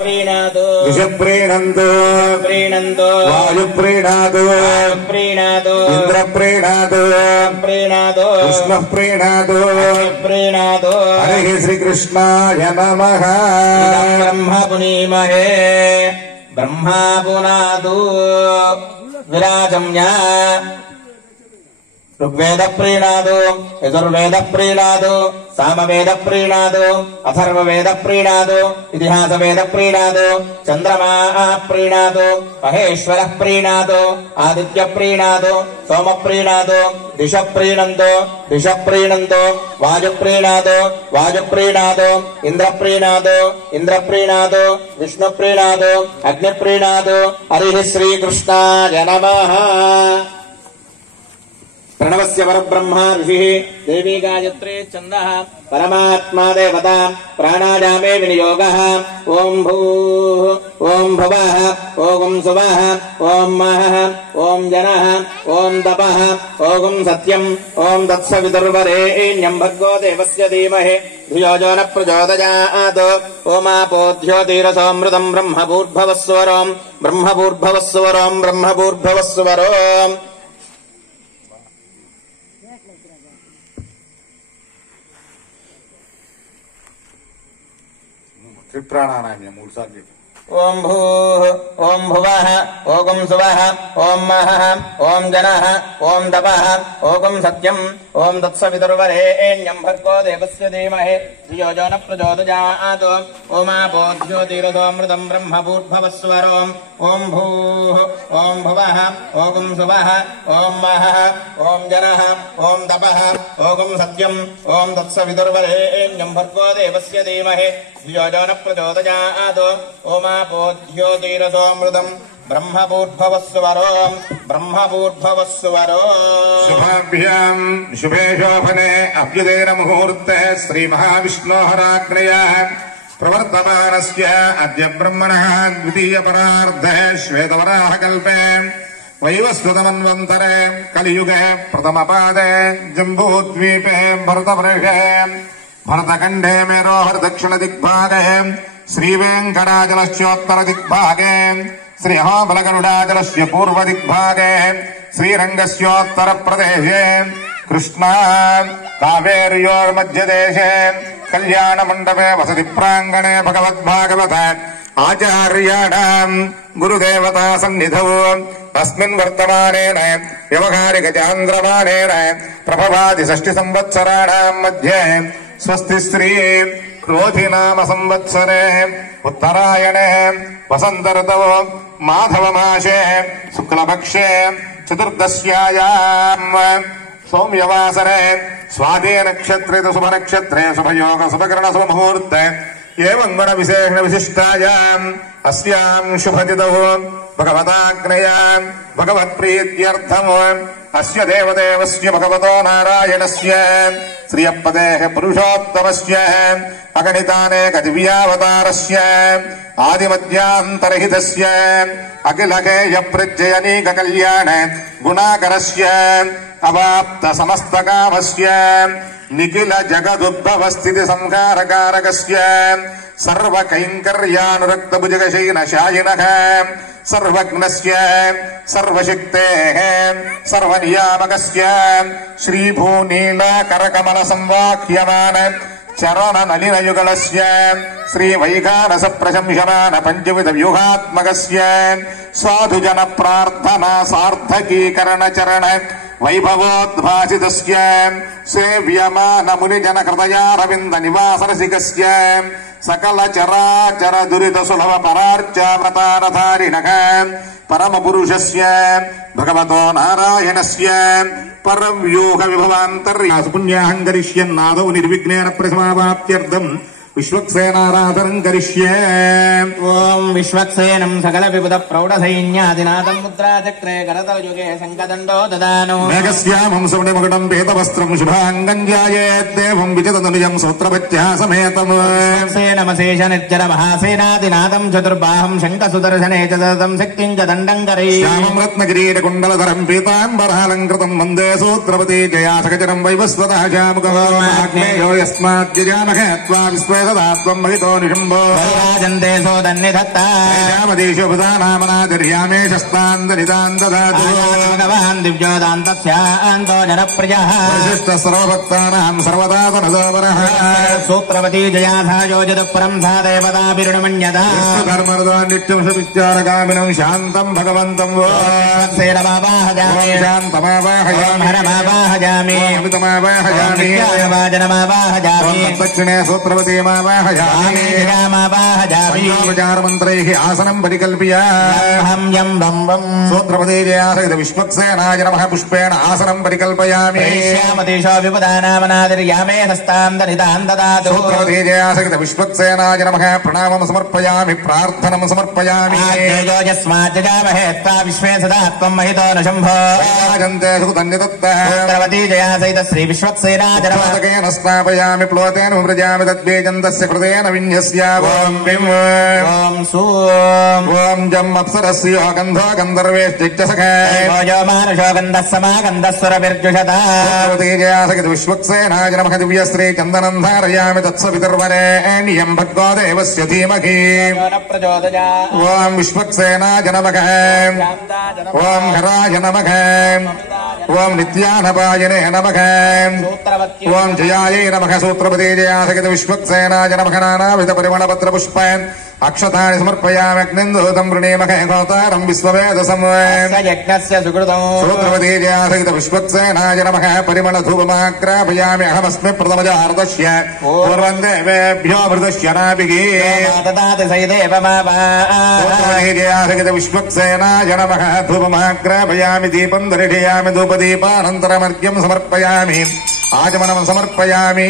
प्रीणादो दिश प्रीणन्तु प्रीणन्तो वायु प्रीणादु प्रीणादो इंद्र प्रीणादु प्रीणादो विष्णु प्रीणादु प्रीणादो हरिः श्रीकृष्णाय नमः। ब्रह्म पुनीमहे ब्रह्मा पुनादु विराजम्या ऋग्वेद प्रीणादो यजुर्वेद प्रीणादो सामवेद प्रीणादो अथर्ववेद प्रीणादो इतिहास वेद प्रीणादो चंद्रमा प्रीणादो महेश्वर प्रीणादो आदित्य प्रीणादो सोम प्रीणादो दिश प्रीणंदो वायु प्रीणादो इंद्र प्रीणादो विष्णु प्रीणादो अग्नि प्रीणादो हरिः श्रीकृष्णाय नमः। प्रणवस्य परब्रह्मा ऋषिः देवी गायत्री छन्दः परमात्मा देवता प्राणायामे विनियोगः ओम भूः ओम भुवः ओम सुवः ओम महः ओम जनः ओम तपः ओम सत्यम् ओम तत्सवितुर्वरेण्यं भर्गो देवस्य धीमहि धियो यो न प्रचोदयात् ओमापोऽध्योतिरसोऽमृतम् ब्रह्मभूर्भवस्वरोम् त्रिप्राणानाम्य मूल साल ओम भूः ओम भुवः ओम सुवः ओम महः ओम जनः ओम तपः ओम सत्यम् ओम तत्सवितुर्वरेण्यं भर्गो देवस्य धीमहि धियो यो न प्रचोदयात् ओमापोऽध्योतिरसोऽमृतम् ब्रह्मभूर्भवस्वरोम् ओम भूः ओम भुवः ओम सुवः ओम महः ओम जनः ओम तपः ओम सत्यम् ओम तत्सवितुर्वरेण्यं भर्गो देवस्य धीमहि धियो यो न प्रचोदयात् ओमापोऽध्योतिरसोऽमृतम् ब्रह्मभूर्भवस्वरोम् शुभाभ्याम् शुभे शोभने अभ्युदयन मुहूर्ते श्री महाविष्णोहराग्नया प्रवर्तमानस्य अद्य ब्रह्मणः द्वितीय परार्धे श्वेतवराहकल्पे वैवस्वतमन्वन्तरे कलियुगे प्रथमपादे जम्बूद्वीपे भरतवर्षे भरतखण्डे मेरोहर दक्षिण दिग्भागे श्रीवेङ्कटाचलस्योत्तर दिग्भागे श्री अहोबलगरुडाचलस्य पूर्व दिग्भागे श्रीरङ्गस्योत्तर प्रदेशे कृष्णा कावेर्योर्मध्यदेशे कल्याण मण्डपे वसति प्राङ्गणे भगवद्भागवत आचार्याणाम् गुरुदेवता सन्निधौ अस्मिन् वर्तमानेन व्यवहारिक चान्द्रमानेन प्रभवादि षष्टि संवत्सराणाम् मध्ये स्वस्ति श्री क्रोधि नाम संवत्सरे उत्तरायणे वसंत ऋतौ माधव मासे शुक्लपक्षे चतुर्दश्यायाम् सौम्यवासरे स्वाति नक्षत्रे शुभ नक्षत्रे शुभयोग शुभकरण शुभमुहूर्ते एवं गुण विशेषण विशिष्टायाम् अस्याम् शुभतिथौ भगवताग्नया भगवत्प्रीत्यर्थम् अस्य देवदेवस्य भगवतो नारायणस्य श्रियपदेः पुरुषोत्तमस्य अगणितानेक दिव्यावतारस्य आदिमध्यान्तरहितस्य अखिलकेय प्रत्ययनीक कल्याण गुणाकरस्य अवाप्त समस्त कामस्य निखिल जगदुद्भव स्थिति संहारकारकस्य सर्व कैंकर्यानुरक्त भुजगशयन शायिनः सर्वज्ञस्य सर्वशक्तेः सर्वनियामकस्य श्रीभूनीलाकरकमल संवाक्यमान चरण नलिन युगलस्य श्री वैखानस प्रशंसमान पंचविध व्यूहात्मकस्य साधुजन प्रार्थना सार्थकीकरण चरण वैभवोद्भासितस्य सेव्यमान मुनिजन हृदयारविंद निवासरसिकस्य सकल चराचर दुरित सुलभ परार्चावतारधारिणः परम पुरुषस्य भगवतो नारायणस्य परव्यूह विभवान्तर्यास पुण्याहं करिष्यन्नादौ निर्विघ्नेन प्रसमाप्त्यर्थम् विश्वक्सेनाराधनं करिष्ये। ओम विश्वक्सेनं सकल विबुध प्रौढ़ सैन्यादिनादं मुद्राचक्रे करतलयुगे शङ्खदण्डो ददानो मेघस्यामं सवणिमकुटं पीतवस्त्रं शुभाङ्गं ध्यायेत् देवं विजिततनुजं सूत्रपत्या समेतम् सेनमशेष निर्जर महासेनादिनादं चतुर्बाहं शङ्खसुदर्शने च ददं शक्तिं च दण्डं करे श्यामं रत्नकिरीटकुण्डलधरं पीताम्बरालङ्कृतं वन्दे सूत्रपति जयासकचरं वैवस्वतः श्यामुखो आग्नेयो यस्मात् जजामहे त्वा विश्वे तदात्वं महितो निशम्भो वैराजन्ते सोदन्निधत्ता श्यामदेशो बुधानामनादिर्यामे शस्तान्दनिदान् ददातु भगवान् दिव्योदान्तस्यान्तो जनप्रियः वरिष्ठः सर्वभक्तानां सर्वदा तनदोवरः सूत्रवती जयाधायोजित परं सा देवताभिरुणमन्यता धर्मरदान् नित्यं सुविचारकामिनं शान्तं भगवन्तं वो सेनमावाहयामि शान्तमावाहयामि हरमावाहयामि अमितमावाहयामि वाजनमावाहयामि दक्षिणे सूत्रवतीमावाहयामि पंचापचारमन्त्रैः आसनं परिकल्प्य हम यं बं बं सूत्रपतीजयासहित विश्वक्सेनाय नमः पुष्पेण आसनं परिकल्पयामि श्यामतीशो विपदानामनादिर्यामे हस्तान्दनिदां ददातु सूत्रपतीजयासहित विश्वक्सेनाय नमः प्रणामं समर्पयामि प्रार्थनं समर्पयामि तेजो यस्मात् जगामहे त्वा विश्वे सदा त्वं महितो न शम्भो राजन्ते सुतन्यतत्तः सूत्रवती जयासहित श्री विश्वक्सेनाजनमादकेन स्थापयामि प्लोतेन विमृजामि तद्बीजन्तस्य कृतेन विन्यस्यावं विं ॐ सूं ॐ जम् अप्सरस्य गन्धो गन्धर्वेश्चित्तसखे यो मानुषो गन्धः समागन्धः सुरभिर्जुषता सूत्रपतीजयासहित विश्वक्सेनाय नमः दिव्यश्री चन्दनं धारयामि तत्सवितुर्वरेण्यं भर्गो देवस्य धीमहि न प्रचोदयात् ॐ विश्वक्सेनाय नमः ॐ हराय नमः ॐ नित्यानपायने नमः सूत्रवत्यै ॐ जयायै नमः सूत्रपतीजयासहित विश्वक्सेनाय नमः नानाविधपरिमलपत्रपुष्पान् अक्षतानि समर्पयामि अग्निन्दूतं वृणीमः गोतारं विश्ववेदसं यज्ञस्य सुकृतौ सूत्रपतीजयासहित विश्वक्सेनाय नमः परिमलधूपमाग्रापयामि अहमस्मि प्रथमजार्दस्य पूर्वं देवेभ्यो मृदस्य नाभिः ददाति सैदेवमावा सूत्रपतीजयासहित विश्वक्सेनाय नमः धूपमाग्रापयामि दीपं दर्शयामि धूपदीपानन्तरमर्घ्यं समर्पयामि आचमनं समर्पयामि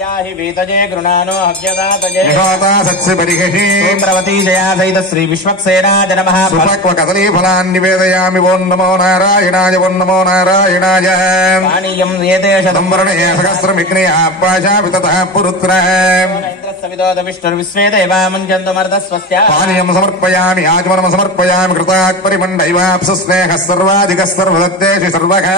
जाहि वीतजे गृणानो हव्यदातजे निहोता सत्स्यपरिहिः सूत्रवती जयासहित श्री विश्वक्सेनाय नमः सुपक्वकदलीफलान् निवेदयामि वो नमो नारायणाय वो नमो नारायणाय पानीयं एतेषदं संवरणे सहस्रमिग्ने आपाशापि ततः पुरुत्रः इन्द्रस्य विदोदविष्णुर्विश्वे देवामुञ्जन्तु मर्दस्वस्य पानीयं समर्पयामि आचमनं समर्पयामि कृतात् परिमण्डैवाप्सुस्नेहः सर्वाधिकः सर्वदत्तेषु सर्वः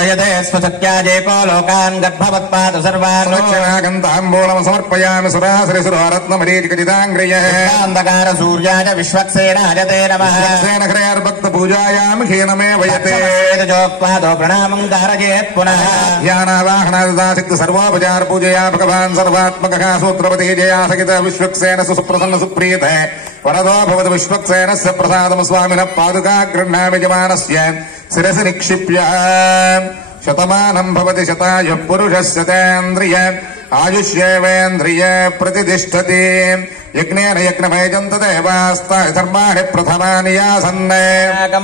दयते स्वसत्याजेको लोकान् गर्भवत्पातु सर्वान् दक्षिणागन्ताम्बूलं समर्पयामि सुरासुरसुररत्नमरीचिकचिताङ्ग्रियः अन्धकार सूर्याय विश्वक्सेनाय ते नमः सेनहृदयर्भक्तपूजायां हीनमे वयते जोक्पादो प्रणामं कारयेत् पुनः ध्यानावाहनादिदासिक्त सर्वोपचार पूजया भगवान् सर्वात्मकः सूत्रपति जयासहित विश्वक्सेनस्य सुप्रसन्न सुप्रीतः वरदो भवतु विश्वक्सेनस्य प्रसादं स्वामिनः पादुका गृह्णामि यजमानस्य शिरसि निक्षिप्य शतमानं भवति शतायुः पुरुषस्य तेन्द्रिय आयुष्येवेन्द्रिय प्रतिष्ठति यज्ञेन यज्ञमयजन्त देवास्ता धर्माणि प्रथमानि यासन्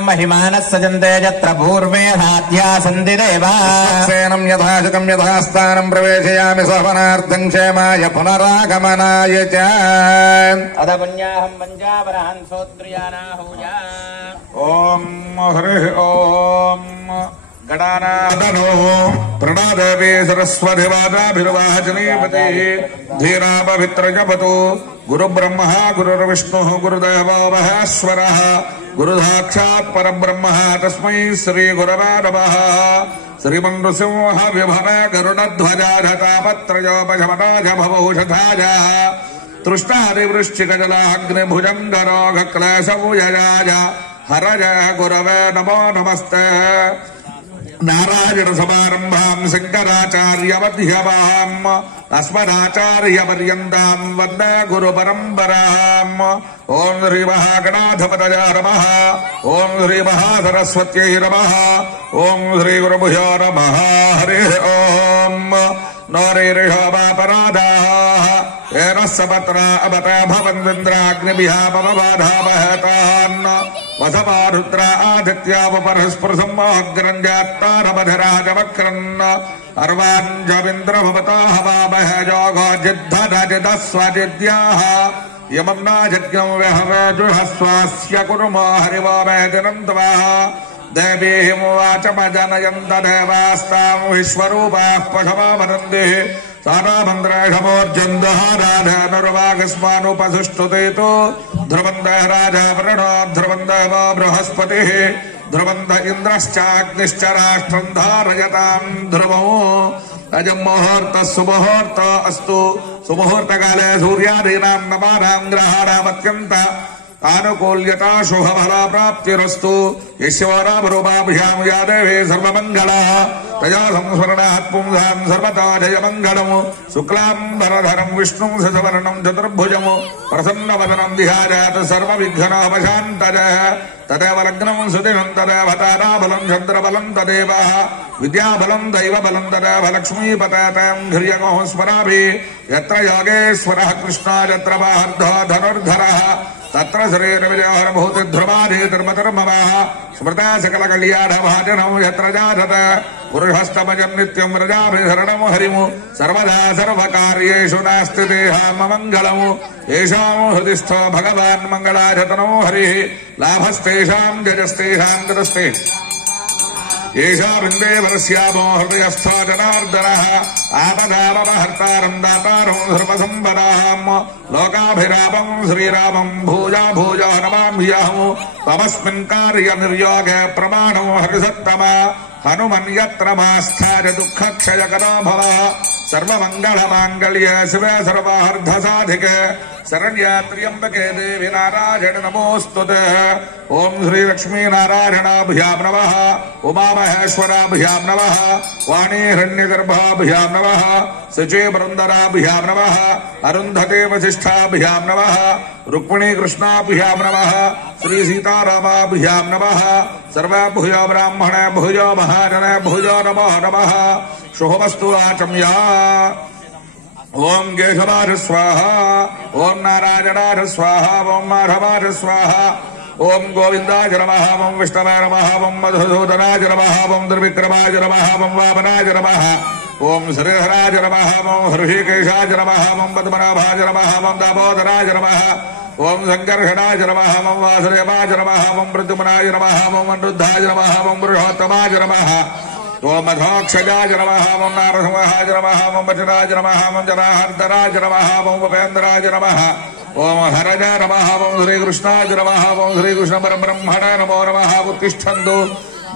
महिमानः सजन्ते यत्र पूर्वे साध्या सन्ति देवासेनं यथाशकं यथास्थानं प्रवेशयामि सोपनार्थं क्षेमाय पुनरागमनाय च अथ पुण्याहं पञ्चावरहं सोत्रियानाहूया ॐ हरिः ॐ गणानादनो प्रणदेवी सरस्वती वाजाभिर्वाचनीपति धीरा पवित्र जपतु गुरुब्रह्म गुरुर्विष्णुः गुरुदेवो महेश्वरः गुरुसाक्षात् परब्रह्मः तस्मै श्रीगुरवे नमः श्रीमन्नृसिंह विभवे गरुडध्वजाय तापत्रयोपशमनाय भवौषधाय तृष्णादिवृश्चिकजलाग्निभुजङ्गरोगक्लेशभुजयाय हरय गुरवे नमो नमस्ते नारायण समारंभां शंकराचार्यमध्यमाम् अस्मदाचार्यपर्यन्तां वन्दे गुरुपरम्पराम् ओं श्री महागणाधिपतये नमः ओं श्री महासरस्वत्यै नमः ओं श्री गुरुभ्यो नमः हरिः ओं नौरेरिषोमापराधाः येन सपत्रा अवते भवन्दिन्द्राग्निभिः पवबाधामहेतान् वसवारुद्रा आदित्यावपरस्पृशम्मोऽग्रञ्जात्तारमधिराजवक्रन् अर्वाञ्जमिन्द्र भवतो हवामहे योगोजिद्धनजिदस्वजिद्याः यमं नाजज्ञं विहवे जुहस्वास्य कुर्मो हरिवो मे दिनन्तवः देवीमुवाच मजनयन्त देवास्तां विश्वरूपाः पशवो वदन्ति सानामन्द्रेषमोर्जन्दः राधेनुर्वागस्मानुपसुष्टुतेतु ध्रुवन्दः राजा प्रणो ध्रुवन्दः वो बृहस्पतिः ध्रुवन्द इन्द्रश्चाग्निश्च राष्ट्रं धारयतां ध्रुवो अजं मुहूर्तः सुमुहूर्त अस्तु సుముహూర్తకాలే సూర్యాదీనాం నవానాం గ్రహాణాం అత్యంత ఆనుకూల్యత శుభఫల ప్రాప్తిరస్తు యశోరామరూపాభ్యాం యా దేవీ సర్వమంగళ తయా సంస్మరణాత్ పుంసాం సర్వతా జయమంగళము శుక్లాంబరధరం విష్ణుం శశవర్ణం చతుర్భుజము ప్రసన్నవదనం ధ్యాయాత్ సర్వవిఘ్నోపశాంతయ తదేవ లగ్నం సుదినం తదేవ తారాబలం చంద్రబలం తదేవ విద్యాబలం దైవబలం తదేవ లక్ష్మీపతేతం ఘ్రియగో స్మరాభి యత్ర యోగేశ్వరః కృష్ణో యత్ర బాహర్ధో ధనుర్ధరః తత్ర శరీరవిజయహరభూతి ధ్రువాది ధర్మధర్మవాః స్మృతా సకల కళ్యాణ భాజనం యత్ర జాతత పురుషస్తమజం నిత్యం ప్రజాభిశరణము హరిము సర్వదా సర్వకార్యేషు నాస్తి దేహామమంగళము ఏషాం హృదిస్థో భగవాన్ మంగళాయతనో హరి లాభస్తేషాం జజస్తేషాం తదస్తే ఏషా బిందేవరస్యామో హృదయస్థో జనార్దనః ఆపదాపహర్తారం దాతారం ధర్మసంపదాం లోకాభిరామం శ్రీరామం భూజా భూజా నమామ్యహం తమస్మిన్ కార్య నిర్యోగే ప్రమాణం హరిసత్తమ హనుమన్యత్ర మాస్థాయ దుఃఖక్షయకరో భవః సర్వమంగళమాంగళ్యే శివే సర్వార్థసాధికే శరణ్యే త్ర్యంబకే దేవి నారాయణ నమోస్తుతే ఓం శ్రీ లక్ష్మీనారాయణాభ్యాం నమః ఉమామహేశ్వరాభ్యాం నమః వాణీహిరణ్యగర్భాభ్యాం నమః శచీబృందరాభ్యాం నమః అరుంధతే వశిష్ఠాభ్యాం నమః రుక్మిణీకృష్ణాభ్యాం నమః శ్రీ సీతారామాభ్యాం నమః సర్వేభ్యో బ్రాహ్మణే భుజో మహాజనే భుజో నమో నమః శుభమస్తు ఆచమ్యా ఓం కేశవాయ స్వాహ ఓం నారాయణాయ స్వాహ ఓం మాధవాయ స్వాహ ఓం గోవిందాయ నమః ఓం విష్ణవే నమః ఓం మధుసూదనాయ నమః ఓం త్రివిక్రమాయ నమః ఓం వామనాయ నమః ఓం శ్రీధరాయ నమః ఓం హృషికేశాయ నమః ఓం పద్మనాభాయ నమః ఓం దామోదరాయ నమః ఓం సంకర్షణాయ నమః ఓం వాసుదేవాయ నమః ఓం ప్రద్యుమ్నాయ నమః ఓం అనిరుద్ధాయ నమః ఓం పురుషోత్తమాయ నమః ఓం మధోక్షజాయ నమః ఓం నారసింహాయ నమః ఓం వచనాయ నమః ఓం జనార్దనాయ నమః ఓం ఉపేంద్రాయ నమః ఓం హరజ నమః ఓం శ్రీకృష్ణాయ నమః ఓం శ్రీకృష్ణ పరబ్రహ్మణే నమో నమః ఉత్తిష్టంతు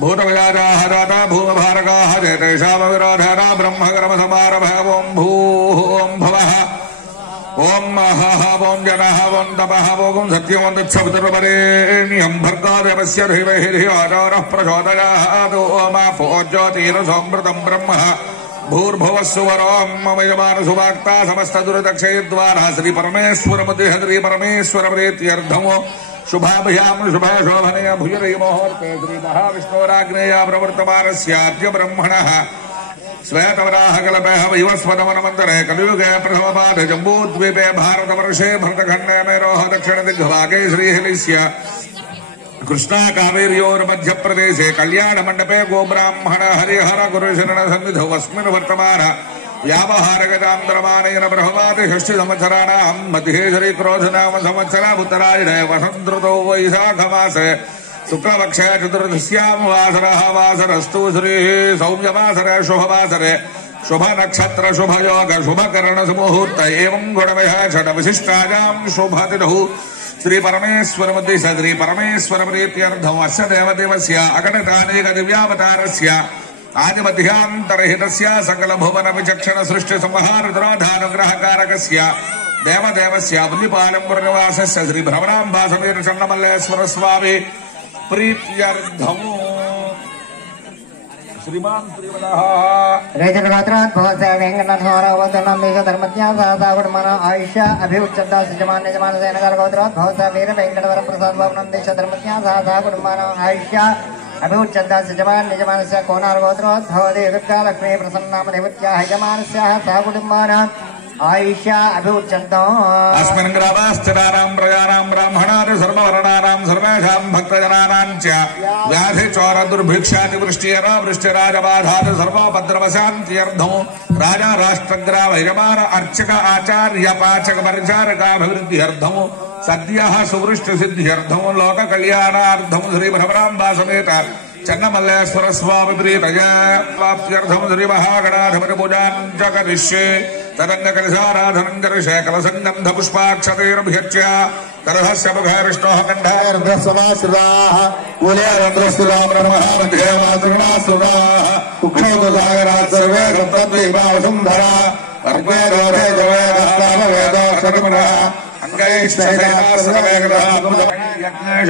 భూతవ్యాజాః జాతా భూమభారకాః జయతేషాం విరోధన బ్రహ్మకర్మ సమారభ ఓం భూః ఓం భవః ఓం మహః ఓం జనః ఓం తపః ఓం సత్యం తత్సవితుర్వరేణ్యం భర్గో దేవస్య ధీమహి ధియో యో నః ప్రచోదయాత్ ఓమాపో జ్యోతిరసోమృతం బ్రహ్మ భూర్భువస్సువరోం మమ యజమానసువాక్తా సమస్తదురదక్షయద్వారా శ్రీ పరమేశ్వరముదిహ శ్రీ పరమేశ్వరప్రీత్యర్థము శుభాభ్యాం శుభ శోభనే భుజరైముహూర్తే శ్రీ మహావిష్ణోరాగ్నేయ ప్రవర్తమానస్యాద్య బ్రహ్మణః శ్వేతవరాహకల్పే వైవస్వతమనమంతరే కలియుగే ప్రథమపాద జంబూద్వీపే భారతవర్షే భరతఖండే మేరోః దక్షిణదిగ్భాగే శ్రీహలిస్య కృష్ణా కావేర్యోర్మధ్యప్రదేశే కళ్యాణమండపే గోబ్రాహ్మణ హరిహర గురుశరణ సన్నిధౌ అస్మిన్ వర్తమాన వ్యావహారగజాంతరమానేన బ్రహ్మాది షష్ఠి సంవత్సరాణాం మధ్యే శ్రీక్రోధనామ సంవత్సర ఉత్తరాయణే వసంతృతౌ వైశాఖమాసే శుక్లపక్షే చతుర్దశ్యాం వాసరః వాసరస్తు శ్రీ సౌమ్యవాసరే శుభవాసరే శుభ నక్షత్ర శుభయోగ శుభకరణ సుముహూర్త ఏవం గుణమయ షడ్ విశిష్టాయాం శుభతిథౌ శ్రీ పరమేశ్వరముద్దిశ శ్రీ పరమేశ్వర ప్రీత్యర్థం అస్య దేవదేవస్య అగణితానేక దివ్యావతారస్య ఆదిమధ్యాంతరహితస్య సకల భువన విచక్షణ సృష్టి సంహారద్రోధానుగ్రహకారకస్య దేవదేవస్య పుణ్యపాలం పురనివాసస్య శ్రీ భ్రమరాంబా సమేత చన్నమల్లేశ్వర స్వామి ప్రీత్యర్థము శ్రీమాన్ ధర్మజ్ఞాసాగుణ ఆయుష్య అభివృద్ధ యజమాన యజమాన గోత్రోద్భవ వీర వెంకటవర ప్రసాద్ భవనం దేశ ధర్మజ్ఞాసాగుణ ఆయుష్య అభివృద్ధ యజమాన యజమానస్య కోనార్ గోత్రోద్భవ దుర్గా లక్ష్మీ ప్రసన్నామ దేవత్యా యజమానస్య సహ కుటుంబాన ఆయుష్య అభివృద్ధం అస్మిన్ గ్రామాస్థితానాం ప్రజానాం బ్రాహ్మణాది సర్వవర్ణానాం సర్వేషాం భక్తజనానాం చ వ్యాధి చోర దుర్భిక్షాది వృష్టిరాజబాధాది సర్వోపద్రవశాంత్యర్థం రాజా రాష్ట్రగ్రామ యజమాన అర్చక ఆచార్య పాచక పరిచారకాభివృద్ధ్యర్థం సద్య సువృష్టి సిద్ధ్యర్థం లోక కళ్యాణార్థం శ్రీ భ్రమరాంబా సమేత చన్నమల్లేశ్వర స్వామి ప్రీతయాప్త్యర్థం శ్రీ మహాగణాధిపతి పూజాంచ కరిష్యే తదంగ కలశారాధనం కరిషే కలసంగంధ పుష్పాక్షతైరభ్యర్చ్య కలహస్య ముఖే విష్ణోః కంఠే రుద్రస్వమాశ్రితాః కులేరంధ్రస్థితాః బ్రహ్మణామధ్యే మాతృణాశ్రుతాః కుక్షౌతసాగరాत् సర్వే కృతద్వైపావసుంధరా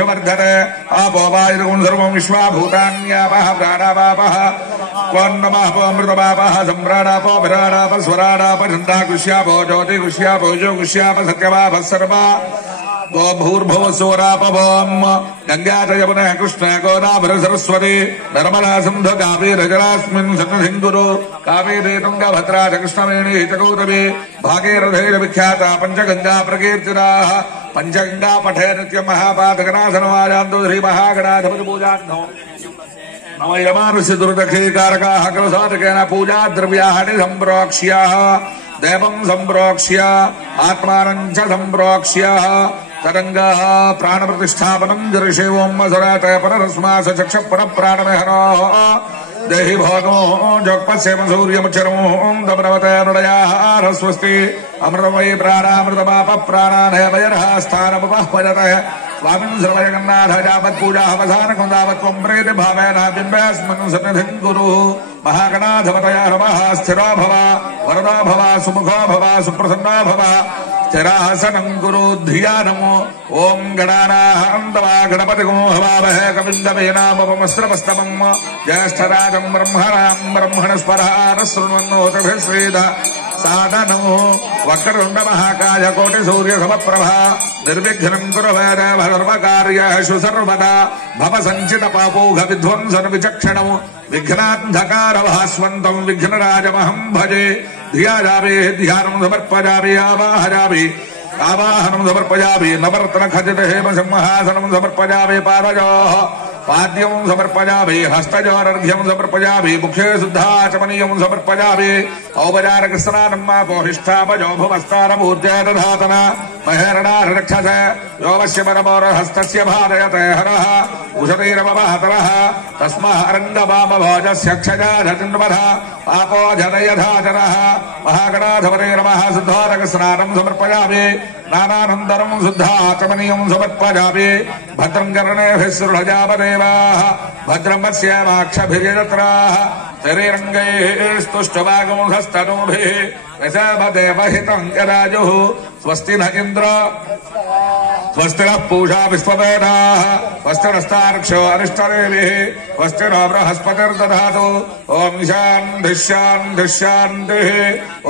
वर्धते आपो वायुर्गुण सर्वं विश्वाभूतान्यापः प्राणापापः क्वन्नमः अमृतपापः सम्राडापो विराडाप स्वराडाप छन्दाकुष्यापो ज्योतिकुष्यापो जोकुष्याप सत्यपापः सर्वा गो भूर्भुव सोरापभोम गंगा च यमुना कृष्ण गोदावरी सरस्वती नर्मदा सिंधु कावेरी जलास्मिन् सन्निधिं कुरु कावेरी तुंगभद्रा च कृष्णवेणी च गौतमी भागीरथैर्विख्याता पंचगंगा प्रकीर्तिताः पंचगंगा पठे नित्यं महापातकनाशनमायान्तु श्री महागणाधिपति पूजार्थं नमयमानस्य दुर्दक्षिकारकाः कलसाधकेन पूजा द्रव्याणि सम्प्रोक्ष्य देवं सम्प्रोक्ष्य आत्मानं च सम्प्रोक्ष्य तरंगः प्राणप्रतिष्ठापनं जर्षेवोम सरातय पुनरस्मास चक्ष पुनः प्राणमहनो देहि भोगो जोक्पस्यम सूर्यमुच्चरमो दमनवते नृडयाः स्वस्ति अमृतमयी प्राणामृतमाप प्राणानयवयनः स्थानमुपह्वजतः स्वामिन् सर्वजगन्नाथ यावत् पूजा अवसानकुन्दावत् त्वं प्रेति भावेन बिम्बेऽस्मिन् सन्निधिं कुरु महागणाधिपतये नमः स्थिरो भव वरदो भव सुमुखो भव सुप्रसन्नो भव स्थिरासनं कुरु धिया नमो ओं गणानाहं तवा गणपतिगो हवामहे कविं कवीनामुपमस्त्रमस्तमं ज्येष्ठराजं ब्रह्मणां ब्रह्मणस्परः शृण्वन्नोतिभिः श्रीध साधनो वक्रतुण्ड महाकाय कोटि सूर्य समप्रभा निर्विघ्नं कुरु मे देव सर्वकार्येषु सर्वदा भव संचित पापोघ विध्वंसन विचक्षणं विघ्नान्धकार भास्वन्तं विघ्नराजमहं भजे धिया जावे ध्यानं समर्पयामि आवाहयामि आवाहनं समर्पयामि नवरत्न खचित हेम सिंहासनं समर्पयामि पादयोः पाद्यं समर्पयामि हस्तयोरर्घ्यं समर्पयामि मुखे शुद्धाचमनीयं समर्पयामि औपचारिक स्नानं पोहिष्ठापजो भुवस्तारमूर्जय दधातन महेरणारक्षस योवस्य परमोरहस्तस्य भादयते हरः उषतीरमवहतरः तस्मः अरङ्गवामभोजस्य क्षजाधतिन्वधः पापो जतयधाचरः महागणाधिपते नमः शुद्धोदक स्नानं समर्पयामि नानानन्दरं शुद्धाचमनीयं समर्पयामि भद्रं कर्णेभिः सुहृजावदेवाः भद्रं पश्यामाक्षभिर्यजत्राः शरीरङ्गैः स्तुष्टवागमुखस्तनूभिः यशवदेवहितं यदायुः स्वस्ति न इन्द्र स्वस्ति नः पूषा विश्ववेदाः स्वस्ति नस्तार्क्ष्यो अरिष्टदेवीः स्वस्ति नो बृहस्पतिर्दधातु ॐ शान्तिः शान्तिः शान्तिः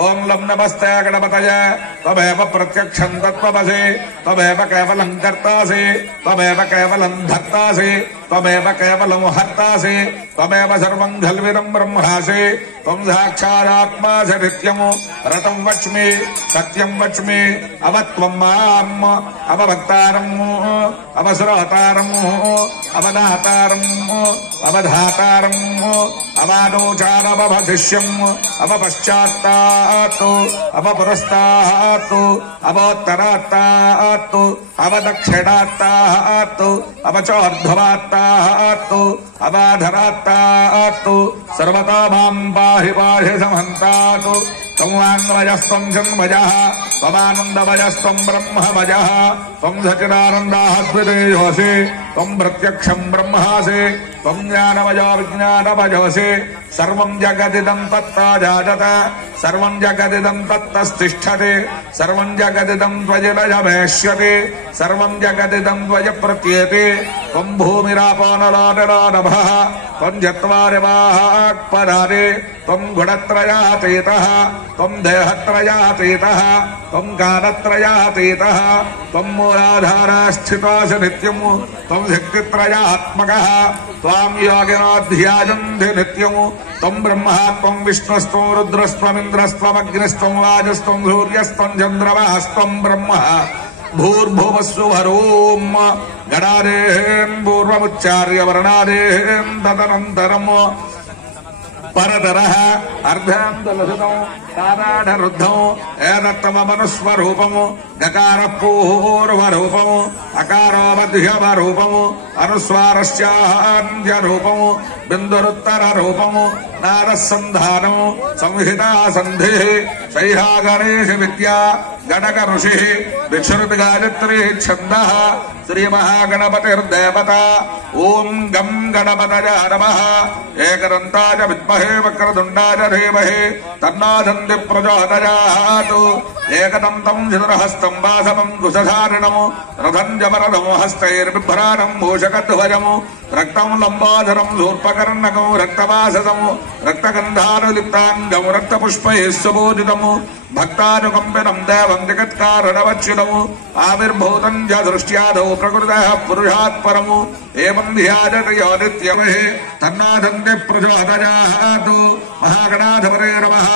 ॐ लं नमस्ते गणपतये त्वमेव प्रत्यक्षं तत्त्वमसि त्वमेव केवलं कर्तासि त्वमेव केवलं धर्तासि त्वमेव केवलं हर्तासि त्वमेव सर्वं खल्विदं ब्रह्मासि त्वं साक्षादात्मासि नित्यं रतं वच्मि सत्यं वच्मि अवत्वं माम् अवभक्तारम् अवश्रोतारम् अवदातारम् अवधातारम् अवानोचारवभशिष्यम् अवपश्चात्तात् अवपुरस्तात् अवोत्तरात्तात् अवदक्षिणात्तात् अवचोर्ध्वात्तात् अवाधरात्तात् सर्वतो मां पाहि पाहि समन्तात् त्वं जन्मजः त्वमानन्दमयस्त्वं ब्रह्ममजः त्वं सच्चिदानन्दास्विदेयोऽसि त्वं प्रत्यक्षं ब्रह्मासि त्वं ज्ञानमयो विज्ञानमयोऽसि सर्वं जगदिदं तत्ताजायत सर्वं जगदिदं तत्तस्तिष्ठति सर्वं जगदिदं त्वजिलयमेष्यति सर्वं जगदिदं त्वय प्रत्येति त्वं भूमिरापो नलो निलो नभः त्वं चत्वारि वाक्पदानि त्वं गुणत्रयातीतः त्वं देहत्रयातीतः त्वं कालत्रयातीतः त्वं मूलाधारस्थितोऽसि नित्यं त्वं शक्तित्रयात्मकः त्वां योगिनो ध्यायन्ति नित्यं त्वं ब्रह्मा त्वं विष्णुस्त्वं रुद्रस्त्वमिन्द्रस्त्वमग्निस्त्वं वायुस्त्वं सूर्यस्त्वं चन्द्रमास्त्वं ब्रह्म भूर्भुवस्सुवरों गणादेः पूर्वमुच्चार्य वर्णादेः तदनन्तरम् परतरः अर्धान्तलसुतं काराढरुद्धं एतत्तममनुस्वरूपं गकारः पूर्वरूपं अकारो मध्यमरूपं अनुस्वारस्यान्त्यरूपं బిందురుత్తర రూపము నారసంధానము సంహితా సంధి శైహా గణేశ విద్యా గణక ఋషి విక్షురుతి గాయత్రీ ఛంద శ్రీ మహాగణపతిర్దేవత ఓం గం గణపతయ నమః ఏకదంతాయ విద్మహే వక్రతుండాయ ధీమహి తన్నో దంతి ప్రచోదయాత్ ఏకదంతం చతుర్హస్తం వాసవం కుశధారణము రథం జమరథం హస్తైర్బిభ్రాణం మూషకధ్వజము రక్తం లంబోదరం శూర్పకర్ణకం రక్తవాససము రక్తగంధానులిప్తాంగం రక్తపుష్పై సుబోధితము భక్తానుకంపితం దేవం జగత్కారణవచ్యుతము ఆవిర్భూతం చ దృష్ట్యాదౌ ప్రకృతః పురుషాత్ పరము ఏవం ధ్యాయతే యో నిత్యమహి తన్నాదంతి ప్రచోదయాత్ మహాగణాధిపతే నమః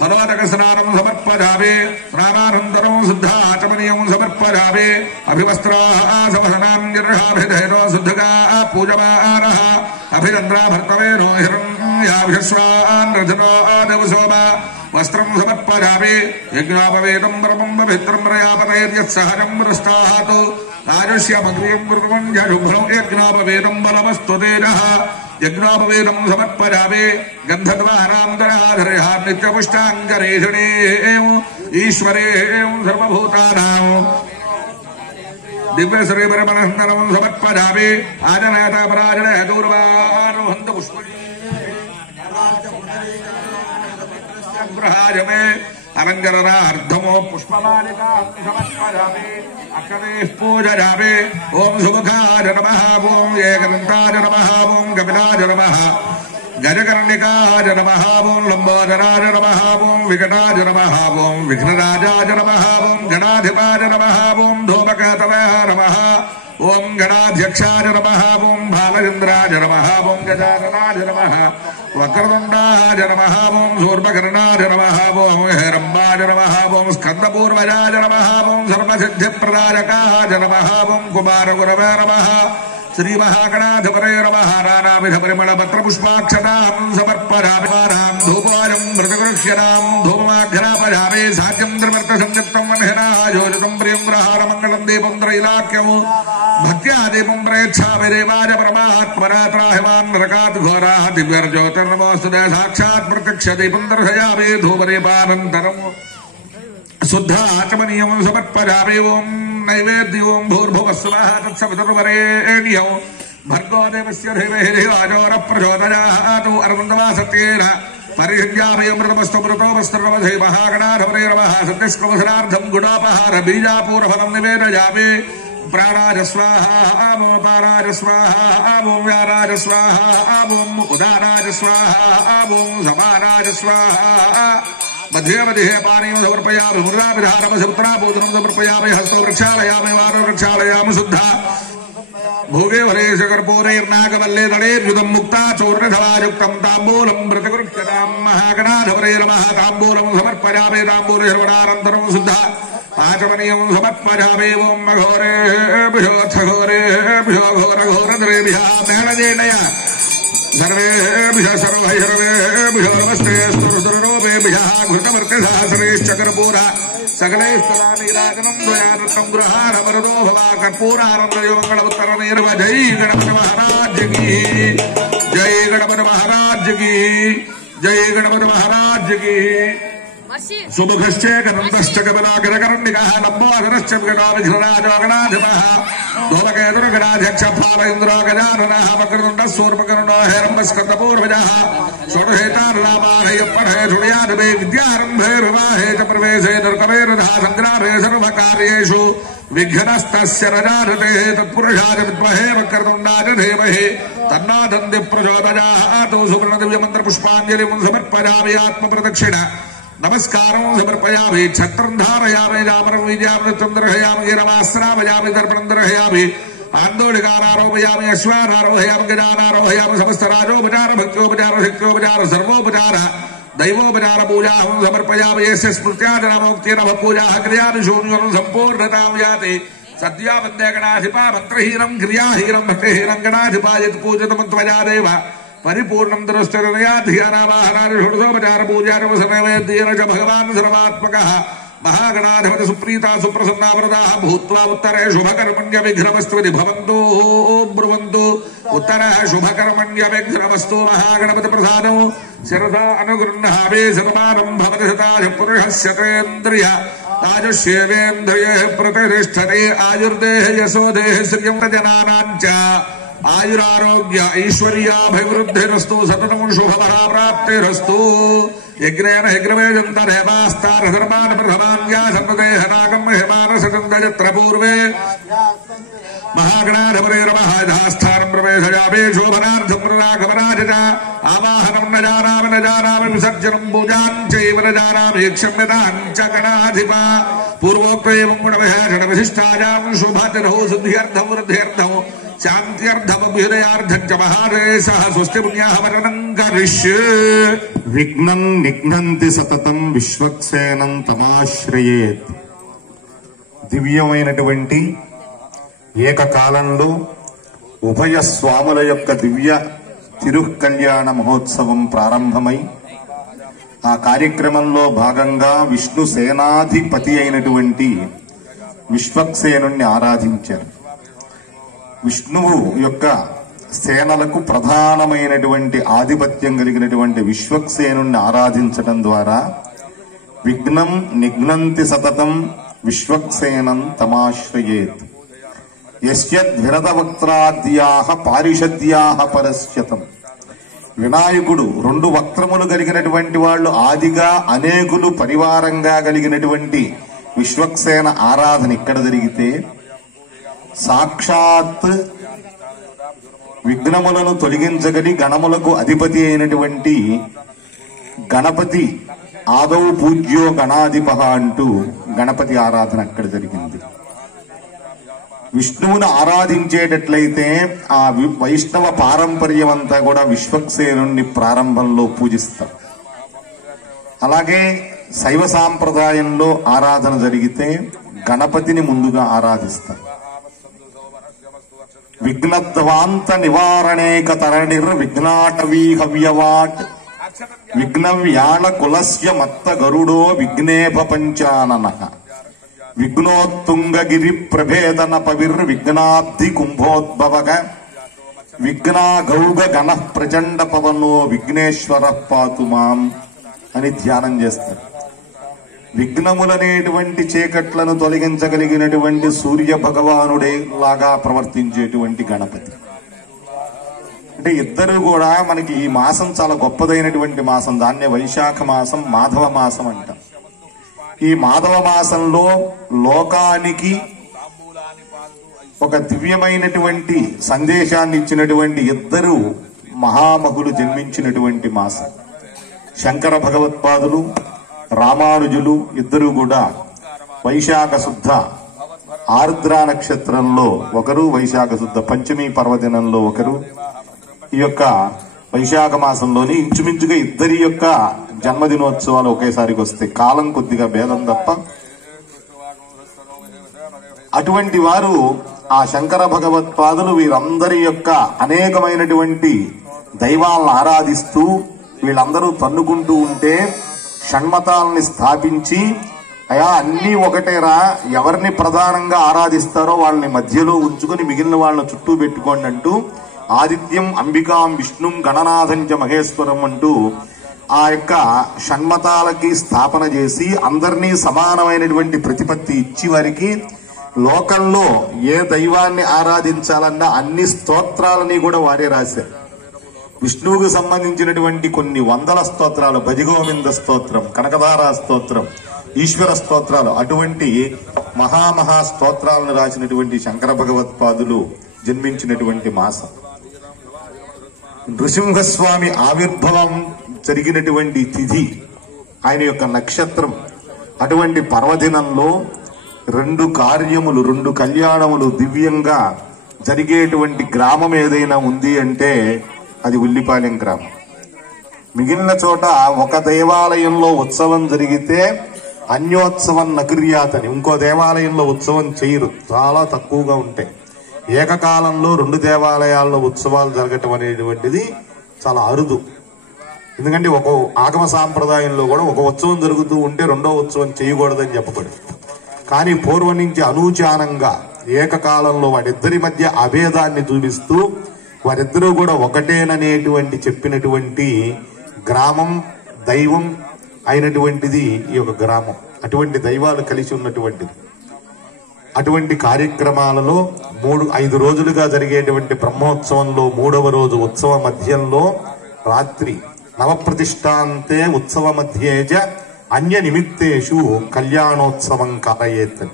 ఫలోదక స్నానం సమర్పయామి స్నానానంతరం శుద్ధాచమనీయం సమర్పయామి అభివస్త్రాసమసనాం నిర్హాభిధేనో శుద్ధగా పూజమానః అభిచంద్రా భర్తవేనో హిరణ్యాభిశ్వాన్ రజనో దేవసోమ వస్త్రం సమర్పయామి యజ్ఞాపవేదం పరమం పవిత్రం ప్రయాపతేర్యత్సహజం వృస్తాతు ఆయుష్యమగ్రియం మృగం జుభ్రం యజ్ఞాపవేదం బలమస్తు తేజః యజ్ఞాపవేదం సమర్పయామి గంధద్వారాంతరాధరయః నిత్యపుష్టాంగరేషణేం ఈశ్వరేం సర్వభూతానాం దివ్య శ్రీపరమనందనం సమర్పయామి ఆజనేత పరాజనే దూర్వారోహంత పుష్ప గ్రహాజమే అలంకరణార్థమో పుష్పమాలికాం సమర్పయామి అక్షతైః పూజయామి ఓం సుముఖాయ నమః ఓం ఏకదంతాయ నమః ఓం కపిలాయ నమః గజకర్ణికాయ నమః ఓం లంబోదరాయ నమః ఓం వికటాయ నమః ఓం విఘ్నరాజాయ నమః ఓం గణాధిపాయ నమః ఓం ధూమకేతవే నమః ఓం గణాధ్యక్షాయ నమః ఓం బాలచంద్రాయ నమః ఓం గజాననాయ నమః వక్రతుండాయ నమః ఓం శూర్పకర్ణాయ నమః ఓం హేరంబాయ నమః ఓం స్కందపూర్వజాయ నమః ఓం సర్వసిద్ధిప్రదాయకాయ నమః ఓం కుమారగురవే నమః శ్రీ మహాగణాధిపతే నమః నానావిధ పరిమళ పత్ర పుష్పాక్షతాం సమర్పయామి ధూపాయం మృతగృహ్యతాం ధూపమాఘ్రాపయామి సాధ్యం త్రివర్త సంయుక్తం వన్హినాయోజితం ప్రియం గ్రహార మంగళం దీపం త్రైలాక్యము భక్త్యా దీపం ప్రయచ్ఛామి దేవాయ పరమాత్మనా త్రాహిమాన్ నరకాత్ ఘోరాః దివ్యర్జ్యోతిర్నమోస్తుతే సాక్షాత్ ప్రత్యక్ష దీపం దర్శయామి ధూపదీపానంతరం శుద్ధ ఆచమనీయం సమర్పయామి ఓం నైవేద్య ఓం భూర్భువస్వః తత్సవితుర్వరేణ్యం భర్గో దేవస్య ధీమహి ధియోజోర ప్రచోదయాత్ అరవిందవాసత్యేన పరిహృజ్యామి అమృతమస్తు మృతోపస్తృణమధి మహాగణాధిపతే నమః సత్యస్కవసనార్థం గుణోపహార బీజాపూరఫలం నివేదయామి ప్రాణాయ స్వాహా ఓం అపానాయ స్వాహా ఓం వ్యానాయ స్వాహా ఓం ఉదానాయ స్వాహా ఓం సమానాయ స్వాహా మధ్య మధ్య పానీయం సమర్పయామి ముద్రాభిధానమసపుత్రాపూజనం సమర్పయామి హస్తో వృక్షాలయామి వారో వృక్షాలయామి శుద్ధ భోగే వరేశ కర్పూరైర్నాగవల్లే దళేర్యుతం ముక్తా చోర్ణధవాయుక్తం తాంబూలం మృతగృహ్యతాం మహాగణాధిపతే నమః తాంబూలం సమర్పయామి తాంబూలశర్వణానంతరం శుద్ధ ఆచమనీయం సమర్పయామి ఓం ఘోరేభ్యోऽथ ఘోరేభ్యో ఘోరఘోరధరేభ్యः మేళజేనయ सर्वेभ्यः सर्वैर्भ्यो नमस्ते स्तुतिरूपेभ्यः घृतमर्कसहस्रैश्च कर्पूर सकलैस्तदानीराजनं द्वयानर्थं गृहारमरुदो भवा कर्पूरानन्दयो मङ्गलमुत्तरनिर्व जय गणपति महाराज की जय गणपति महाराज की जय गणपति महाराज की सुमुखश्चेकनन्दश्च कपिलाकरकर्णिकः लम्बोदरश्च विकटाविघ्नराजो गणाधिपः धूमकेतुर्गणाध्यक्षफाल इन्द्रो गजाननः वक्रतुण्डः शूर्पकर्णो हेरम्बस्कन्दपूर्वजः षोडशेतार्नामानयप्पठे सुणयाधिपे विद्यारम्भे विवाहे च प्रवेशे दुर्गमेरुधा सङ्ग्रामे सर्वकार्येषु विघ्नस्तस्य न जायते तत्पुरुषाय विद्महे वक्रतुण्डाय धीमहि तन्नो दन्ति प्रचोदयात् सुवर्णदिव्यमन्त्रपुष्पाञ्जलिं समर्पयामि आत्मप्रदक्षिण नमस्कारं समर्पयामि छत्रं धारयामि जामरं विजयामि चन्द्रहयामि गिरमास्त्रावयामि दर्पणं दर्शयामि आन्दोलिकानारोपयामि अश्वानारोहयामि गजानारोहयामि समस्तराजोपचार भक्त्योपचार शक्त्योपचार सर्वोपचार दैवोपचार पूजाहं समर्पयामि यस्य स्मृत्याजनमोक्तेन भक्पूजाः क्रियादि शून्यं सम्पूर्णतां याति सद्या वन्दे गणाधिपा मन्त्रहीनं क्रियाहीनं भक्तिहीनं गणाधिपायत् पूजितं त्वया देव परिपूर्णं दुरस्तरया ध्यानावाहनानि षोडशोपचार पूजानवसनवेद्येन च भगवान् सर्वात्मकः महागणाधिपति सुप्रीता सुप्रसन्ना वरदाः भूत्वा उत्तरे शुभकर्मण्य विघ्नमस्तु भवन्तु ब्रुवन्तु उत्तरः शुभकर्मण्य विघ्नमस्तु महागणपति प्रसादो शिरसा अनुगृह्णामि शतमानं भवति शतायुः पुरुषस्य तेन्द्रिय आयुष्येवेन्द्रियः प्रतिष्ठते आयुर्देह यशोदेह श्रियं जनानां च आयुरारोग्य ऐश्वर्याभिवृद्धिरस्तु सततं शुभफला प्राप्तिरस्तु यज्ञेन यज्ञमेजन्तरेवास्तारधर्मान् प्रथमान्या सर्वदेहनागं हेमानसचन्दयत्र पूर्वे महागणाधिपते नमः यथास्थानं प्रवेशयामि शोभनार्थं प्रदागमनाय च आवाहनं न जानामि विसर्जनं पूजां चैव न जानामि क्षम्यतां च गणाधिपा पूर्वोक्त एवं गुणविशेषणविशिष्टायां शुभतिथौ सिद्ध्यर्थं वृद्ध्यर्थं शान्त्यर्थमभ्युदयार्थं च महादेशः स्वस्ति पुण्याः वरणं करिष्ये विघ्नं निघ्नन्ति సతతం విశ్వక్సేనం తమాశ్రయేత్. దివ్యమైనటువంటి ఏకకాలంలో ఉభయ స్వాముల యొక్క దివ్య తిరుకల్యాణ మహోత్సవం ప్రారంభమై ఆ కార్యక్రమంలో భాగంగా విష్ణు సేనాధిపతి అయినటువంటి విశ్వక్సేనుణ్ణి ఆరాధించారు. విష్ణువు యొక్క సేనలకు ప్రధానమైనటువంటి ఆధిపత్యం కలిగినటువంటి విశ్వక్సేనుణ్ణి ఆరాధించడం ద్వారా విఘ్నం నిఘ్నంతి సతతం విశ్వక్సేనం తమాశ్రయేత్. యస్యద్విరదవక్త్రాద్యాః పారిషద్యాః పరస్యతం. వినాయకుడు రెండు వక్త్రములు కలిగినటువంటి వాళ్ళు ఆదిగా అనేకులు పరివారంగా కలిగినటువంటి విశ్వక్సేన ఆరాధన ఇక్కడ జరిగితే సాక్షాత్ విఘ్నములను తొలగించగలి గణములకు అధిపతి అయినటువంటి గణపతి ఆదౌ పూజ్యో గణాధిప అంటూ గణపతి ఆరాధన అక్కడ జరిగింది. విష్ణువును ఆరాధించేటట్లయితే ఆ వైష్ణవ పారంపర్యం అంతా కూడా విశ్వక్సేనుణ్ణి ప్రారంభంలో పూజిస్తారు. అలాగే శైవ సాంప్రదాయంలో ఆరాధన జరిగితే గణపతిని ముందుగా ఆరాధిస్తారు. విఘ్నధ్వాంత నివారణేక తరణిర్ విఘ్నాటవీ హవ్యవాట్ విఘ్నవ్యాళ కులస్య మత్త గరుడో విఘ్నేభ పంచాననః విఘ్నోత్తుంగగిరి ప్రభేదన పవిర్ విఘ్నాబ్ధి కుంభోద్భవగ విఘ్నాగౌగ గణ ప్రచండ పవనో విఘ్నేశ్వర పాతు మాం అని ధ్యానం చేస్తారు. విఘ్నములనేటువంటి చీకట్లను తొలగించగలిగినటువంటి సూర్య భగవానుడే లాగా ప్రవర్తించేటువంటి గణపతి. అంటే ఇద్దరు కూడా మనకి ఈ మాసం చాలా గొప్పదైనటువంటి మాసం. దాన్నే వైశాఖ మాసం, మాధవ మాసం అంటాం. ఈ మాధవ మాసంలో లోకానికి ఒక దివ్యమైనటువంటి సందేశాన్ని ఇచ్చినటువంటి ఇద్దరు మహామహులు జన్మించినటువంటి మాసం. శంకర భగవత్పాదులు, రామానుజులు ఇద్దరు కూడా వైశాఖ శుద్ధ ఆర్ద్రా నక్షత్రంలో ఒకరు, వైశాఖ శుద్ధ పంచమి పర్వదినంలో ఒకరు. ఈ యొక్క వైశాఖ మాసంలోని ఇంచుమించుగా ఇద్దరి యొక్క జన్మదినోత్సవాలు ఒకేసారికి వస్తాయి. కాలం కొద్దిగా భేదం తప్ప. అటువంటి వారు ఆ శంకర భగవత్పాదులు వీరందరి యొక్క అనేకమైనటువంటి దైవాలను ఆరాధిస్తూ వీళ్ళందరూ తన్నుకుంటూ ఉంటే షణ్మతాలని స్థాపించి, అయా అన్నీ ఒకటేరా, ఎవరిని ప్రధానంగా ఆరాధిస్తారో వాళ్ళని మధ్యలో ఉంచుకొని మిగిలిన వాళ్ళని చుట్టూ పెట్టుకోండి అంటూ ఆదిత్యం అంబికాం విష్ణుం గణనాథం చ మహేశ్వరం అంటూ ఆ యొక్క షణ్మతాలకి స్థాపన చేసి అందరినీ సమానమైనటువంటి ప్రతిపత్తి ఇచ్చి వారికి లోకంలో ఏ దైవాన్ని ఆరాధించాలన్నా అన్ని స్తోత్రాలని కూడా వారే రాశారు. విష్ణువుకు సంబంధించినటువంటి కొన్ని వందల స్తోత్రాలు, భజగోవింద స్తోత్రం, కనకధారా స్తోత్రం, ఈశ్వర స్తోత్రాలు, అటువంటి మహామహా స్తోత్రాలను రాసినటువంటి శంకర భగవత్పాదులు జన్మించినటువంటి మాసం. నృసింహస్వామి ఆవిర్భావం జరిగినటువంటి తిథి ఆయన యొక్క నక్షత్రం. అటువంటి పర్వదినంలో రెండు కార్యములు, రెండు కళ్యాణములు దివ్యంగా జరిగేటువంటి గ్రామం ఏదైనా ఉంది అంటే అది ఉల్లిపాలెం గ్రామం. మిగిలిన చోట ఒక దేవాలయంలో ఉత్సవం జరిగితే అన్యోత్సవం నకిర్యాతని, ఇంకో దేవాలయంలో ఉత్సవం చేయరు, చాలా తక్కువగా ఉంటాయి. ఏకకాలంలో రెండు దేవాలయాల్లో ఉత్సవాలు జరగటం అనేటువంటిది చాలా అరుదు. ఎందుకంటే ఒక ఆగమ సాంప్రదాయంలో కూడా ఒక ఉత్సవం జరుగుతూ ఉంటే రెండో ఉత్సవం చేయకూడదని చెప్పబడింది. కానీ పూర్వం నుంచి అనూచానంగా ఏకకాలంలో వారిద్దరి మధ్య అభేదాన్ని చూపిస్తూ వారిద్దరూ కూడా ఒకటేననేటువంటి చెప్పినటువంటి గ్రామం, దైవం అయినటువంటిది ఈ యొక్క గ్రామం. అటువంటి దైవాలు కలిసి ఉన్నటువంటిది. అటువంటి కార్యక్రమాలలో 5 రోజులుగా జరిగేటువంటి బ్రహ్మోత్సవంలో 3వ రోజు ఉత్సవ మధ్యంలో రాత్రి నవప్రతిష్టాంతే ఉత్సవ మధ్యేజ అన్య నిమిత్తేషు కళ్యాణోత్సవం కారయేత్.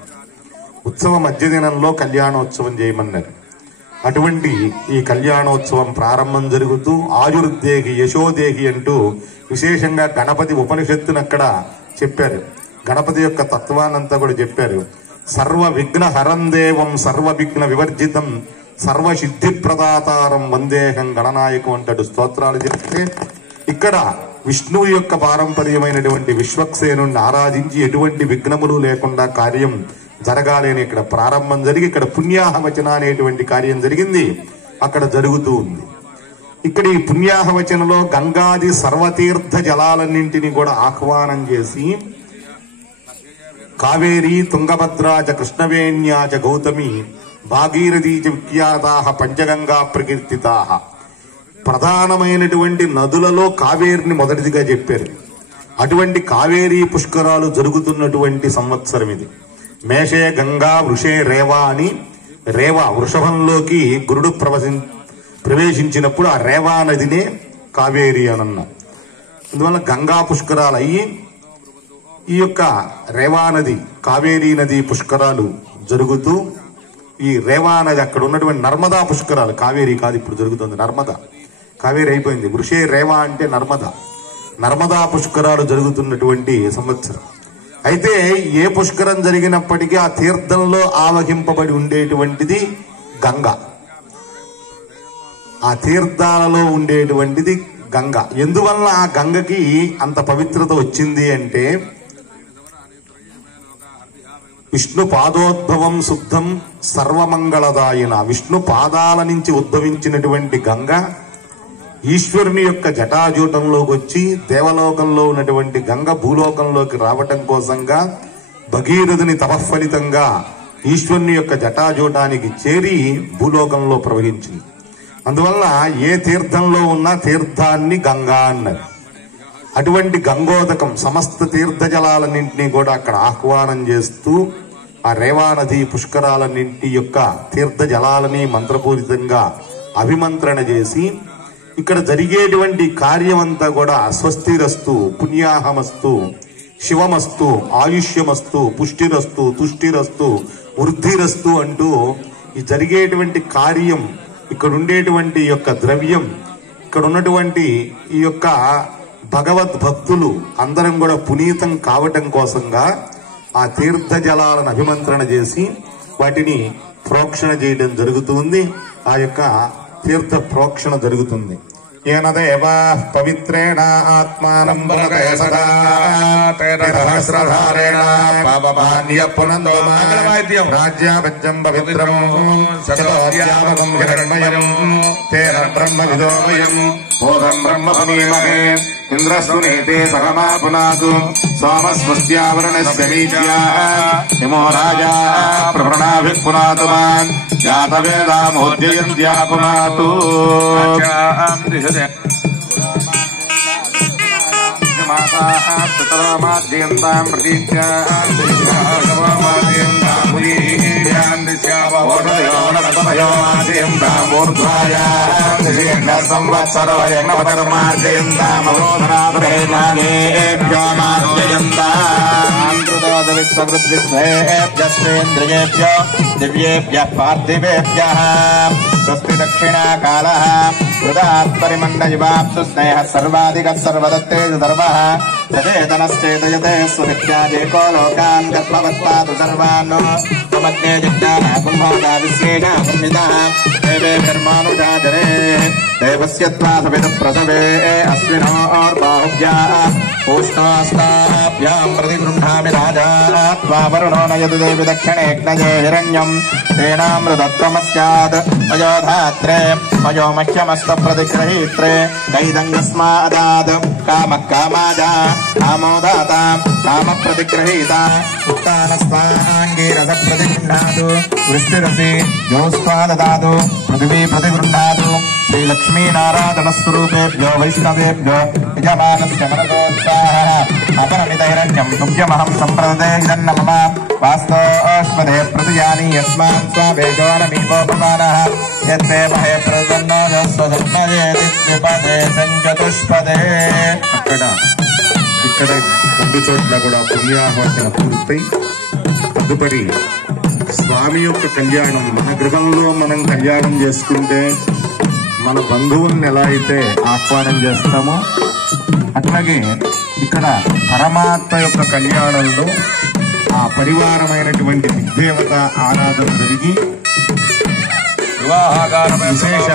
ఉత్సవ మధ్య దినంలో కళ్యాణోత్సవం చేయమన్నారు. అటువంటి ఈ కళ్యాణోత్సవం ప్రారంభం జరుగుతూ ఆయుర్దేహి యశోదేహి అంటూ విశేషంగా గణపతి ఉపనిషత్తును అక్కడ చెప్పారు. గణపతి యొక్క తత్వానంతా కూడా చెప్పారు. సర్వ విఘ్న హరం దేవం సర్వ విఘ్న వివర్జితం సర్వ సిద్ధి ప్రదాతారం వందేహం గణనాయకం అంటాడు స్తోత్రాలు చెప్తే, ఇక్కడ విష్ణువు యొక్క పారంపర్యమైనటువంటి విశ్వక్సేనుని ఆరాధించి ఎటువంటి విఘ్నములు లేకుండా కార్యం జరగాలి అని ఇక్కడ ప్రారంభం జరిగి ఇక్కడ పుణ్యాహవచన అనేటువంటి కార్యం జరిగింది. అక్కడ జరుగుతూ ఉంది. ఇక్కడ ఈ పుణ్యాహవచనలో గంగాది సర్వతీర్థ జలాలన్నింటినీ కూడా ఆహ్వానం చేసి కావేరీ తుంగభద్రాచ కృష్ణవేణ్యాచ గౌతమి భాగీరథీచ విఖ్యాతాః పంచగంగా ప్రకీర్తితాః. ప్రధానమైనటువంటి నదులలో కావేరిని మొదటిదిగా చెప్పారు. అటువంటి కావేరీ పుష్కరాలు జరుగుతున్నటువంటి సంవత్సరం ఇది. మేషే గంగా వృషే రేవా అని రేవా వృషభంలోకి గురుడు ప్రవేశించినప్పుడు ఆ రేవా నదినే కావేరి అనన్నా. అందువల్ల గంగా పుష్కరాలు అయ్యి ఈ యొక్క రేవా నది కావేరీ నది పుష్కరాలు జరుగుతూ ఈ రేవా నది అక్కడ ఉన్నటువంటి నర్మదా పుష్కరాలు, కావేరీ కాదు ఇప్పుడు జరుగుతుంది, నర్మదా. కావేరీ అయిపోయింది. వృషే రేవా అంటే నర్మదా పుష్కరాలు జరుగుతున్నటువంటి సంవత్సరం. అయితే ఏ పుష్కరం జరిగినప్పటికీ ఆ తీర్థంలో ఆవహింపబడి ఉండేటువంటిది గంగ. ఆ తీర్థాలలో ఉండేటువంటిది గంగ. ఎందువల్ల ఆ గంగకి అంత పవిత్రత వచ్చింది అంటే విష్ణు పాదోద్భవం శుద్ధం సర్వమంగళదాయన. విష్ణు పాదాల నుంచి ఉద్భవించినటువంటి గంగ ఈశ్వరుని యొక్క జటాజూటంలోకి వచ్చి దేవలోకంలో ఉన్నటువంటి గంగ భూలోకంలోకి రావటం కోసంగా భగీరథుని తపఫలితంగా ఈశ్వరుని యొక్క జటాజూటానికి చేరి భూలోకంలో ప్రవహించింది. అందువల్ల ఏ తీర్థంలో ఉన్న తీర్థాన్ని గంగా అన్నారు. అటువంటి గంగోదకం సమస్త తీర్థ జలాలన్నింటినీ కూడా అక్కడ ఆహ్వానం చేస్తూ ఆ రేవానది పుష్కరాలన్నింటి యొక్క తీర్థ జలాలని మంత్రపూరితంగా అభిమంత్రణ చేసి ఇక్కడ జరిగేటువంటి కార్యమంతా కూడా స్వస్తిరస్తు, పుణ్యాహమస్తు, శివమస్తు, ఆయుష్యమస్తు, పుష్టిరస్తు, తుష్టిరస్తు, వృద్ధిరస్తు అంటూ ఈ జరిగేటువంటి కార్యం, ఇక్కడ ఉండేటువంటి యొక్క ద్రవ్యం, ఇక్కడ ఉన్నటువంటి ఈ యొక్క భగవద్భక్తులు అందరం కూడా పునీతం కావటం కోసంగా ఆ తీర్థ జలాలను అభిమంత్రణ చేసి వాటిని ప్రోక్షణ చేయడం జరుగుతుంది. ఆ యొక్క తీర్థ ప్రోక్షణ జరుగుతుంది. ఏన దేవా పవిత్రేణ ఆత్మానం సహస్రధారేణ పాపమాన్య పునందో రాజ్యాపత్యం పవిత్రం సతోద్యావకం హిరణ్మయం తేన బ్రహ్మ విదోమయం భూతం బ్రహ్మ సమీమహే ఇంద్రస్తునేతే సహమా పునాతు సోమస్వస్యావరణస్య వీజ్యా హిమో రాజా ప్రవృణాభిః పునాతు మాన్ జాతవేదామోద్యయంత్యా పునాతు మాతామాద్యంతాం ప్రతీత్యా దివ్యేభ్యః పార్థివేభ్యః స్వస్తి దక్షిణాకాలః హృదాత్పరిమండయువాప్సు స్నేహ సర్వాధికः సర్వదత్తేజు సర్వః సచేతనశ్చేతయతే స్వవిద్యాదేకో లోకాన్ గర్భవత్పాతు సర్వాన్ త్వమగ్నే జిజ్ఞాన కుంభోదా విశ్వేన సంహితః దేవేర్మానుషాచరే దేవస్య త్వాసవిద ప్రసవే అశ్వినోర్బాహుభ్యాః పూష్ణాస్తాభ్యాం ప్రతిగృహ్ణామి రాజా త్వావరుణో నయతు దేవి దక్షిణేగ్నజే హిరణ్యం తేనామృతత్వమస్యాత్ మయోధాత్రే మయో మహ్యమస్త ప్రతిగ్రహీత్రే కైదంగస్మాదాత్ कामः कामाजा कामोदाता काम प्रतिगृहीता उत्तानस्वाङ्गीरस प्रतिगृह्णातु वृष्टिरसि योस्त्वा ददातु पृथिवी प्रतिगृह्णातु श्रीलक्ष्मीनारायणस्वरूपेभ्यो वैष्णवेभ्यो यजमानस्य मनसोत्साहः अपरमितैरण्यं तुभ्यमहं सम्प्रदते इदन्न मम वास्तोऽस्मदे प्रतिजानी यस्मान् स्वावेशोऽनमीपोपमानः यत्ते महे प्रसन्नो स्वधर्मयेतिपदे संचतुष्पदे ఇక్కడ రెండు చోట్ల కూడా పుణ్యాహవచన పూర్తయి తదుపరి స్వామి యొక్క కళ్యాణం మన గృహంలో మనం కళ్యాణం చేసుకుంటే మన బంధువుల్ని ఎలా అయితే ఆహ్వానం చేస్తామో అట్లాగే ఇక్కడ పరమాత్మ యొక్క కళ్యాణంలో ఆ పరివారమైనటువంటి దిగ్దేవత ఆరాధన జరిగి విశేష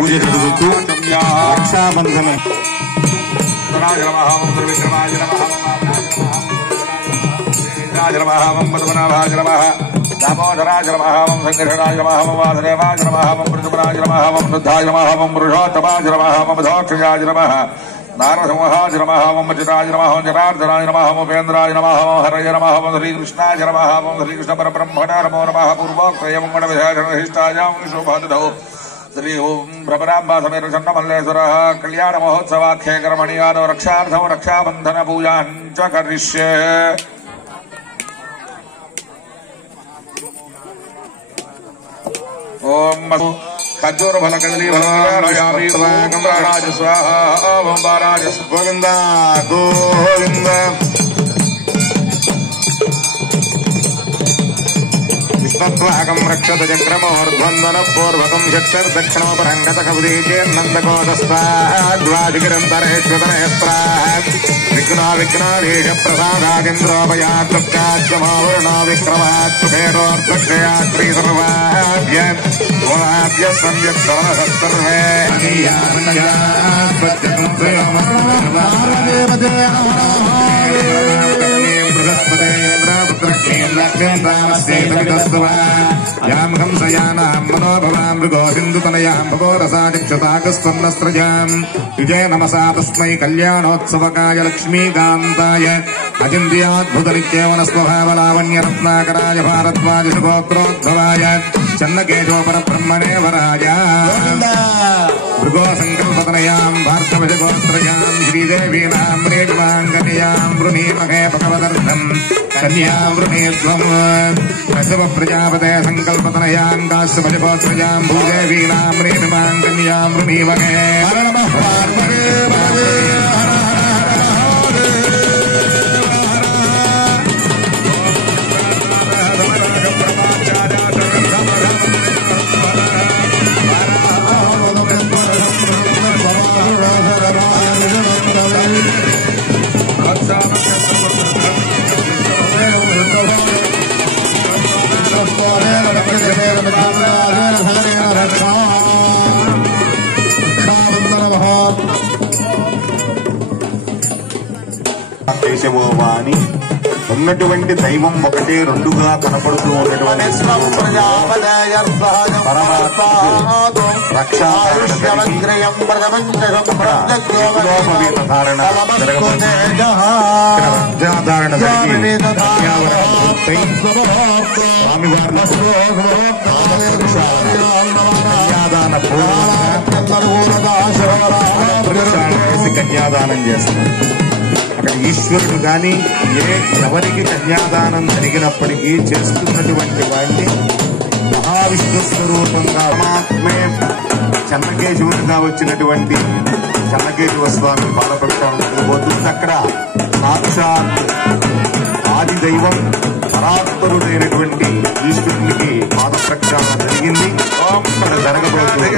పూజ జరుగుతూ రక్షాబంధనం दामोदराजरमहावं संकर्षणाजरमहावं वासुदेवाजरमहावं ऋतुपराजरमहावं वृद्धाजरमहावं पुरुषोत्तमाजरमहावं धोक्षजाजरमः नारसिंहाजरमहावं मचिताजरमहावं जटार्दनाजरमहावं उपेन्द्राजरमहावं हरजरमहावं श्रीकृष्णाजरमहावं श्रीकृष्णपरब्रह्मणे नमो नमः पूर्वोक्तयं गुणविशेषणशिष्टायां शोभादधौ श्री ओं भ्रमराम्बा समेत चन्नमल्लेश्वरः कल्याण महोत्सवाख्ये कर्मणि यादव रक्षार्थं रक्षाबन्धन पूजां च करिष्ये। ओम खजूर फल कदली फलयामी राज स्वाहा ओम बाराज गोविंद गोविंद विष्णुत्वाकं रक्षत चक्रमोर्ध्वन्दन पूर्वकं चक्षर दक्षिणोपरङ्गत कवदेशेन्नन्दकोदस्ताद्वाजिगिरन्तरेश्वतनेस्त्राः विघ्नो विघ्नाधीश प्रसादादिन्द्रोपयात्मकाच्यमावरणो विक्रमात्मभेदोर्दक्षया श्रीसर्वाभ्य ओमाभ्य सम्यक् सर्वे यां हंसयानां मनोभवां मृगो सिन्धुतनयां भगो रसादिक्षताकस्त्वन्नस्रजां विजय नमसा तस्मै कल्याणोत्सवकाय लक्ष्मीकान्ताय अचिन्त्याद्भुतनित्यवनस्वभावलावण्यरत्नाकराय भारद्वाज सुगोत्रोद्भवाय चन्नकेशोपरब्रह्मणे वराय भृगो संकल्पतनयां भार्गवजगोत्रयां श्रीदेवीनां रेणुमाङ्गन्यां वृणीमहे भगवदर्थं कन्यां वृणीत्वम् कश्यप प्रजापते संकल्पतनयां काश्यपजगोत्रयां भूदेवीनां रेणुमाङ्गन्यां वृणीमहे हर नमः पार्वतीपते కేశవోవాని ఉన్నటువంటి దైవం ఒకటే రెండుగా కనపడుతూ ఉన్నటువంటి రక్షాధారణ కన్యాదానం చేస్తారు. అక్కడ ఈశ్వరుడు గాని ఎవరికి కన్యాదానం జరిగినప్పటికీ చేస్తున్నటువంటి వాడిని మహావిష్ణు స్వరూపంగా పరమాత్మే చంద్రకేశవుడిగా వచ్చినటువంటి చంద్రకేశవ స్వామి పాదప్రక్షాళన పోతుంది. అక్కడ సాక్షాత్ ఆది దైవం పరాత్పరుడైనటువంటి ఈశ్వరునికి పాదప్రక్షాళన జరిగింది. అక్కడ జరగబోతుంది.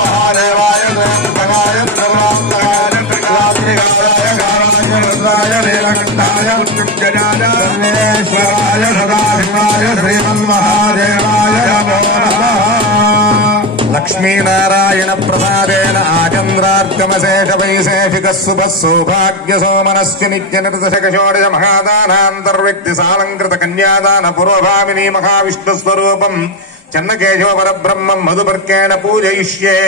महादेवाय సర్వేశ్వరాయ సదాశివాయ శ్రీమన్మహాదేవాయ నమో నమః. లక్ష్మీనారాయణ ప్రసాదేన ఆచంద్రార్కమశేష వైశేషిక శుభ సౌభాగ్య సోమనస్య నిత్య నిర్దశక షోడశ మహాదానాంతర్వ్యక్తి సాలంకృత కన్యాదాన పూర్వభామిని మహావిష్ణు స్వరూపం చన్నకేశవ పరబ్రహ్మం మధుపర్కేణ పూజయిష్యే.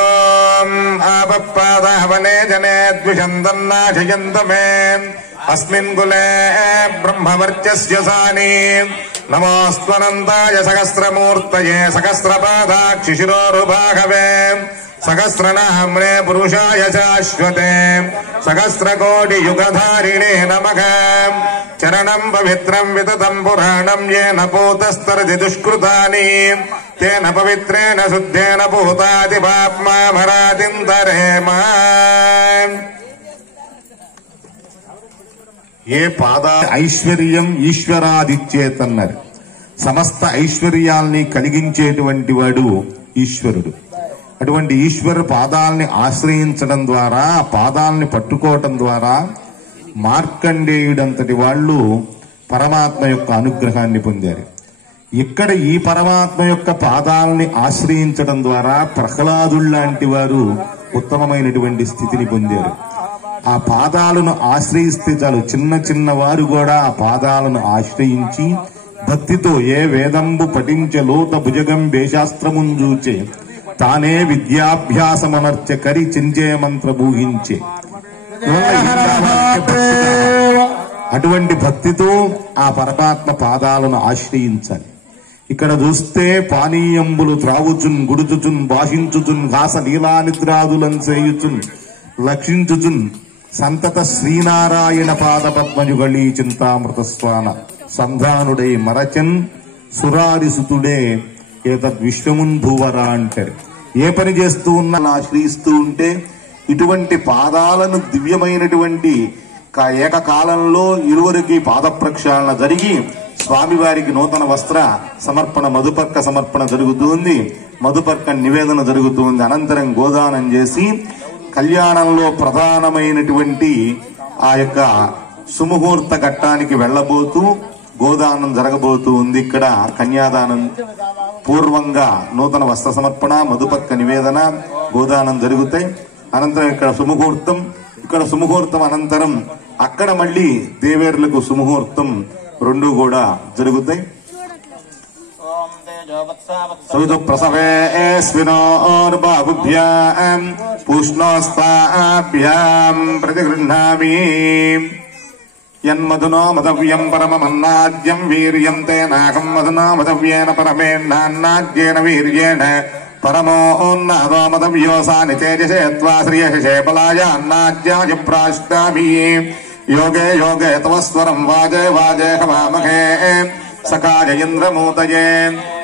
ఓం ఆపఃపాదావనే జనే ద్విషందన్నాశయంత మే అస్మిన్ కులే బ్రహ్మవర్చస్య సాని. నమోస్త్వనంతాయ సహస్రమూర్తయే సహస్రపాదాక్షి శిరోరుభాగవే సహస్రనామ్నే పురుషాయ శాశ్వతే సహస్రకోటియుగధారిణే నమః. చరణం పవిత్రం వితతం పురాణం येन పూతస్తరతి దుష్కృతాని తేన పవిత్రేణ శుద్ధేన పూతాది పాప్మామరాతింతరేమ. ఏ పాద ఐశ్వర్యం ఈశ్వరాదిచ్చేతన్నారు. సమస్త ఐశ్వర్యాల్ని కలిగించేటువంటి వాడు ఈశ్వరుడు. అటువంటి ఈశ్వర పాదాలని ఆశ్రయించడం ద్వారా, పాదాలని పట్టుకోవటం ద్వారా మార్కండేయుడంతటి వాళ్ళు పరమాత్మ యొక్క అనుగ్రహాన్ని పొందారు. ఇక్కడ ఈ పరమాత్మ యొక్క పాదాలని ఆశ్రయించడం ద్వారా ప్రహ్లాదుల్లాంటి వారు ఉత్తమమైనటువంటి స్థితిని పొందారు. ఆ పాదాలను ఆశ్రయిస్తే చాలు, చిన్న చిన్న వారు కూడా ఆ పాదాలను ఆశ్రయించి భక్తితో ఏ వేదంబు పఠించే లోత భుజగం వేశాస్త్రమున్ చూచే తానే విద్యాభ్యాసమనర్చ కరి చించే మంత్ర బూహించే. అటువంటి భక్తితో ఆ పరమాత్మ పాదాలను ఆశ్రయించాలి. ఇక్కడ చూస్తే పానీయంబులు త్రావుచున్ గుడుచుచున్ భాషించుచున్ హాస లీలానిద్రాదులను చేయుచున్ లక్షించుచున్ సంతత శ్రీనారాయణ పాద పద్మయుగళీ చింతామృత స్వాన సంధానుడై మరచన్ సురారిసుతుడే ఏతద్ విశ్వమున్ భూవరా అంటారు. ఏ పని చేస్తూ ఉన్నా ఆశ్రయిస్తూ ఉంటే ఇటువంటి పాదాలను దివ్యమైనటువంటి ఏకకాలంలో ఇరువురికి పాద ప్రక్షాళన జరిగి స్వామివారికి నూతన వస్త్ర సమర్పణ మధుపర్క సమర్పణ జరుగుతుంది. మధుపర్క నివేదన జరుగుతుంది. అనంతరం గోదానం చేసి కళ్యాణంలో ప్రధానమైనటువంటి ఆ యొక్క సుముహూర్త ఘట్టానికి వెళ్లబోతూ గోదానం జరగబోతూ ఉంది. ఇక్కడ కన్యాదానం పూర్వంగా నూతన వస్త్ర సమర్పణ మధుపర్క నివేదన గోదానం జరుగుతాయి. అనంతరం ఇక్కడ సుముహూర్తం అనంతరం అక్కడ మళ్ళీ దేవేరులకు సుముహూర్తం రెండు కూడా జరుగుతాయి. ప్రసవేస్వినోర్బాహుభ్యాం పూష్ణోస్తాభ్యాం ప్రతిగృహ్ణామి యన్మధునో మధవ్యం పరమమన్నాద్యం వీర్యం తేనాహం మధునో మధవ్యేన పరమేన్నాన్నాద్యేన వీర్యేణ పరమోన్నదో మధవ్యోసాని తేజసే త్వా శ్రియశే బలాయ అన్నాద్యాయ ప్రాష్టామి. యోగే యోగే తవ స్వరం వాజే వాజే హవామహే సకాయ ఇంద్రమూతయే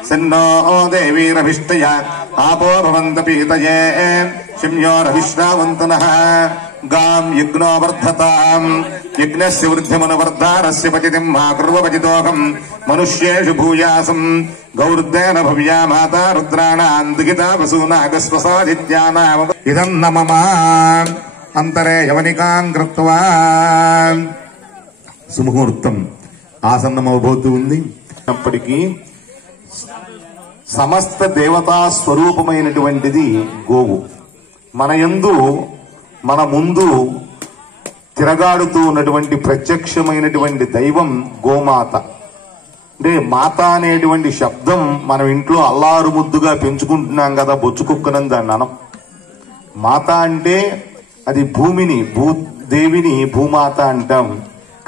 సిన్నో దేవీరభిష్టయ ఆపో భవంత పీతయే శిమ్యోరవిశ్రావంతనః గాం యజ్ఞో వర్ధతాం యజ్ఞస్య వృద్ధిమనువర్ధారస్య పచితిం మా కుర్వపచితోహం మనుష్యేషు భూయాసం గౌర్దేన భవ్యా మాతా రుద్రాణాం దుహితా వసూనాగస్వసాదిత్యానామ ఇదం నమమ అంతరే యవనికాం కృత్వా. సుముహూర్తం ఆసన్నమవబోతూ ఉంది. అప్పటికీ సమస్త దేవతా స్వరూపమైనటువంటిది గోవు. మన ముందు తిరగాడుతూ ఉన్నటువంటి ప్రత్యక్షమైనటువంటి దైవం గోమాత. అంటే మాత అనేటువంటి శబ్దం మనం ఇంట్లో అల్లారు ముద్దుగా పెంచుకుంటున్నాం కదా, బొచ్చుకుక్కనం దాన్ని అనం. మాత అంటే అది భూమిని, భూదేవిని భూమాత అంటాం,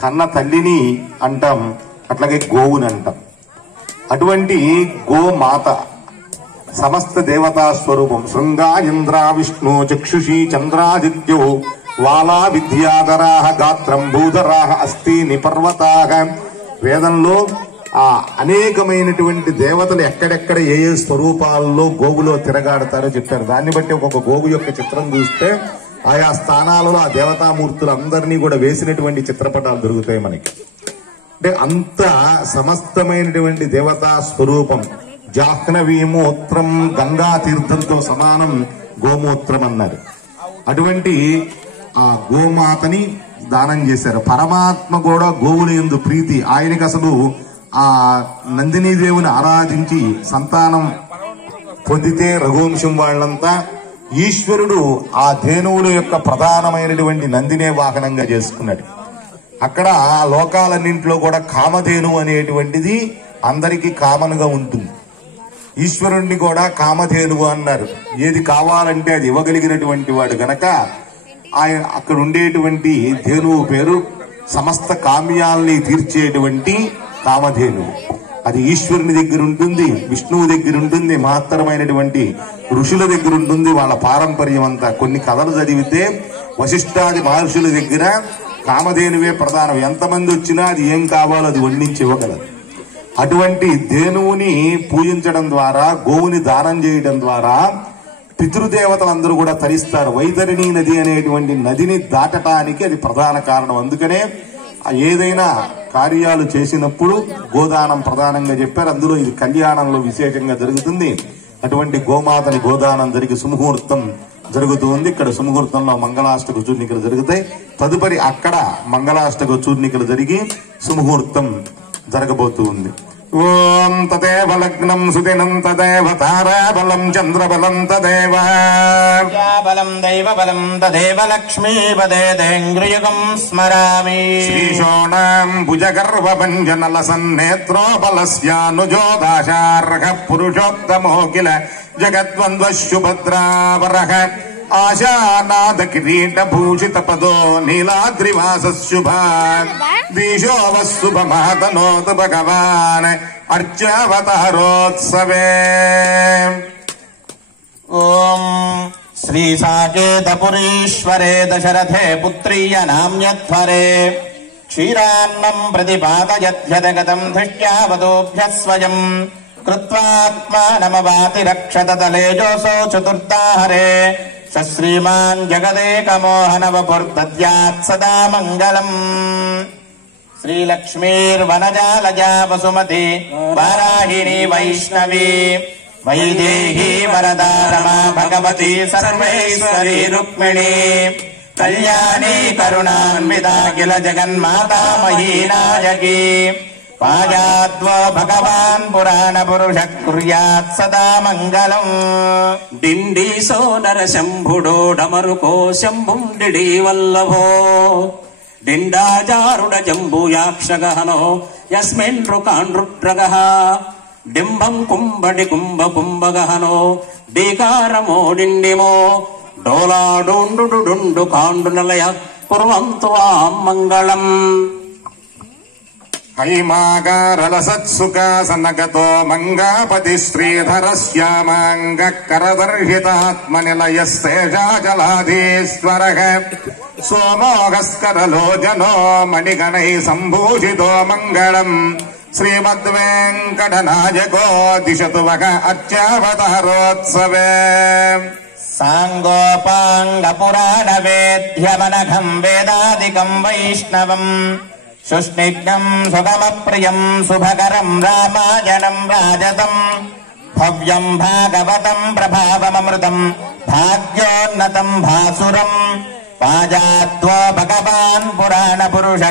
కన్న తల్లిని అంటాం, అట్లాగే గోవుని అంటాం. అటువంటి గోమాత సమస్త దేవతా స్వరూపం. శృంగా ఇంద్ర విష్ణు చక్షుషి చంద్రాదిత్యో వాలా విద్యాధరాహ గాత్రం భూధరాహ అస్థీని పర్వతాహ. వేదంలో ఆ అనేకమైనటువంటి దేవతలు ఎక్కడెక్కడ ఏ ఏ స్వరూపాల్లో గోవులో తిరగాడతారో చెప్పారు. దాన్ని బట్టి ఒక్కొక్క గోవు యొక్క చిత్రం చూస్తే ఆయా స్థానాలలో ఆ దేవతామూర్తులు అందరినీ కూడా వేసినటువంటి చిత్రపటాలు దొరుకుతాయి మనకి. అంటే అంత సమస్తమైనటువంటి దేవతా స్వరూపం. జాహ్నవీమూత్రం గంగా తీర్థంతో సమానం గోమూత్రం అన్నారు. అటువంటి ఆ గోమాతని దానం చేశారు. పరమాత్మ కూడా గోవుల యందు ప్రీతి. ఆయనకి అసలు ఆ నందినీదేవిని ఆరాధించి సంతానం పొందితే రఘువంశం వాళ్ళంతా ఈశ్వరుడు ఆ ధేనువుల యొక్క ప్రధానమైనటువంటి నందినే వాహనంగా చేసుకున్నాడు. అక్కడ ఆ లోకాలన్నింటిలో కూడా కామధేను అనేటువంటిది అందరికీ కామన్ గా ఉంటుంది. ఈశ్వరుణ్ణి కూడా కామధేనువు అన్నారు. ఏది కావాలంటే అది ఇవ్వగలిగినటువంటి వాడు గనక ఆయన అక్కడ ఉండేటువంటి ధేనువు పేరు సమస్త కామ్యాల్ని తీర్చేటువంటి కామధేనువు. అది ఈశ్వరుని దగ్గర ఉంటుంది, విష్ణువు దగ్గర ఉంటుంది, మహత్తరమైనటువంటి ఋషుల దగ్గర ఉంటుంది. వాళ్ళ పారంపర్యం అంతా కొన్ని కథలు చదివితే వశిష్ఠాది మహర్షుల దగ్గర కామధేనువే ప్రధానం. ఎంతమంది వచ్చినా అది ఏం కావాలో అది వండించి ఇవ్వగలదు. అటువంటి ధేనువుని పూజించడం ద్వారా, గోవుని దానం చేయడం ద్వారా పితృదేవతలందరూ కూడా తరిస్తారు. వైతరిణి నది అనేటువంటి నదిని దాటటానికి అది ప్రధాన కారణం. అందుకనే ఏదైనా కార్యాలు చేసినప్పుడు గోదానం ప్రధానంగా చెప్పారు. అందులో ఇది కళ్యాణంలో విశేషంగా జరుగుతుంది. అటువంటి గోమాతని గోదానం జరిగి సుముహూర్తం జరుగుతూ ఉంది. ఇక్కడ సుముహూర్తంలో మంగళాష్టక చూర్ణికలు జరుగుతాయి. తదుపరి అక్కడ మంగళాష్టక చూర్ణికలు జరిగి సుముహూర్తం జరగబోతూ ఉంది. ఓం తదేవ లగ్నం సుదినం తదేవ తారాబలం చంద్రబలం తదేవ బలం దైవ బలం తదేవ లక్ష్మీపదేంద్రియుగం స్మరామి. శ్రీశోణాం భుజగర్వభంజనల సన్నేత్రోబలస్యానుజోదాశార్హ పురుషోత్తమో కిల జగద్వంద్వశుభద్రావరః ఆశానాద కిరీట భూషిత పదో నీలాద్రివాస శుభాన్ దీశో వశుభమాతనోతు భగవాన్ అర్చావతారోత్సవే. ఓం శ్రీ సాకేతపురీశ్వరే దశరథే పుత్రీయ నామ్యధ్వరే క్షీరాన్నం ప్రతిపాదయద్యదగతం ధిష్ట్యావతోభ్యః స్వయం కృత్వాత్మానమవాతి రక్షత తలేజోసో చతుర్థాహరే శ్రీమాన్ జగదేకమోహనవపుర్దద్యాత్ సదా మంగళం. శ్రీలక్ష్మీర్వనజాలజా వసుమతి వారాహిణి వైష్ణవి వైదేహీ వరదా రమా భగవతి సర్వేశ్వరీ రుక్మిణి కళ్యాణి కరుణాన్వితా కిల జగన్మాతా మహీనాయకి పాజాద్వో భగవాన్ పురాణ పురుష కుర్యాత్ సదా మంగళం. డిండీసో నరశంభుడో డమరుకో శంభుం డిడీ వల్లభో డిండాజారుడ జంబూయాక్షగహనో యస్మిన్ రుకాండ్రుట్రగః డింబం కుంభడి కుంభ కుంభగహనో డీకారమో డిండిమో డోలాడుండు కాండు నలయ కుర్వంతు మంగళం. హైమాగారలసత్సుఖాసనగతో మంగాపతి శ్రీధరశ్యామాంగ కరదర్శితాత్మనిలయశేషాచలాధీశ్వరః సోమోగస్కరలో జనో మణిగణై సంభూషితో మంగళం. శ్రీమద్వేంకటనాయకో దిశతు వః అర్చావతారోత్సవే. సాంగోపాంగ పురాణ వేద్యమనఘం వేదాదికం వైష్ణవం శుష్నిఘ్నం సుగమప్రియం శుభకరం రామాయణం రాజతం భవ్యం భాగవతం ప్రభావమృతం భాగ్యోన్నతం భాసురం పాజాద్వో భగవాన్ పురాణ పురుష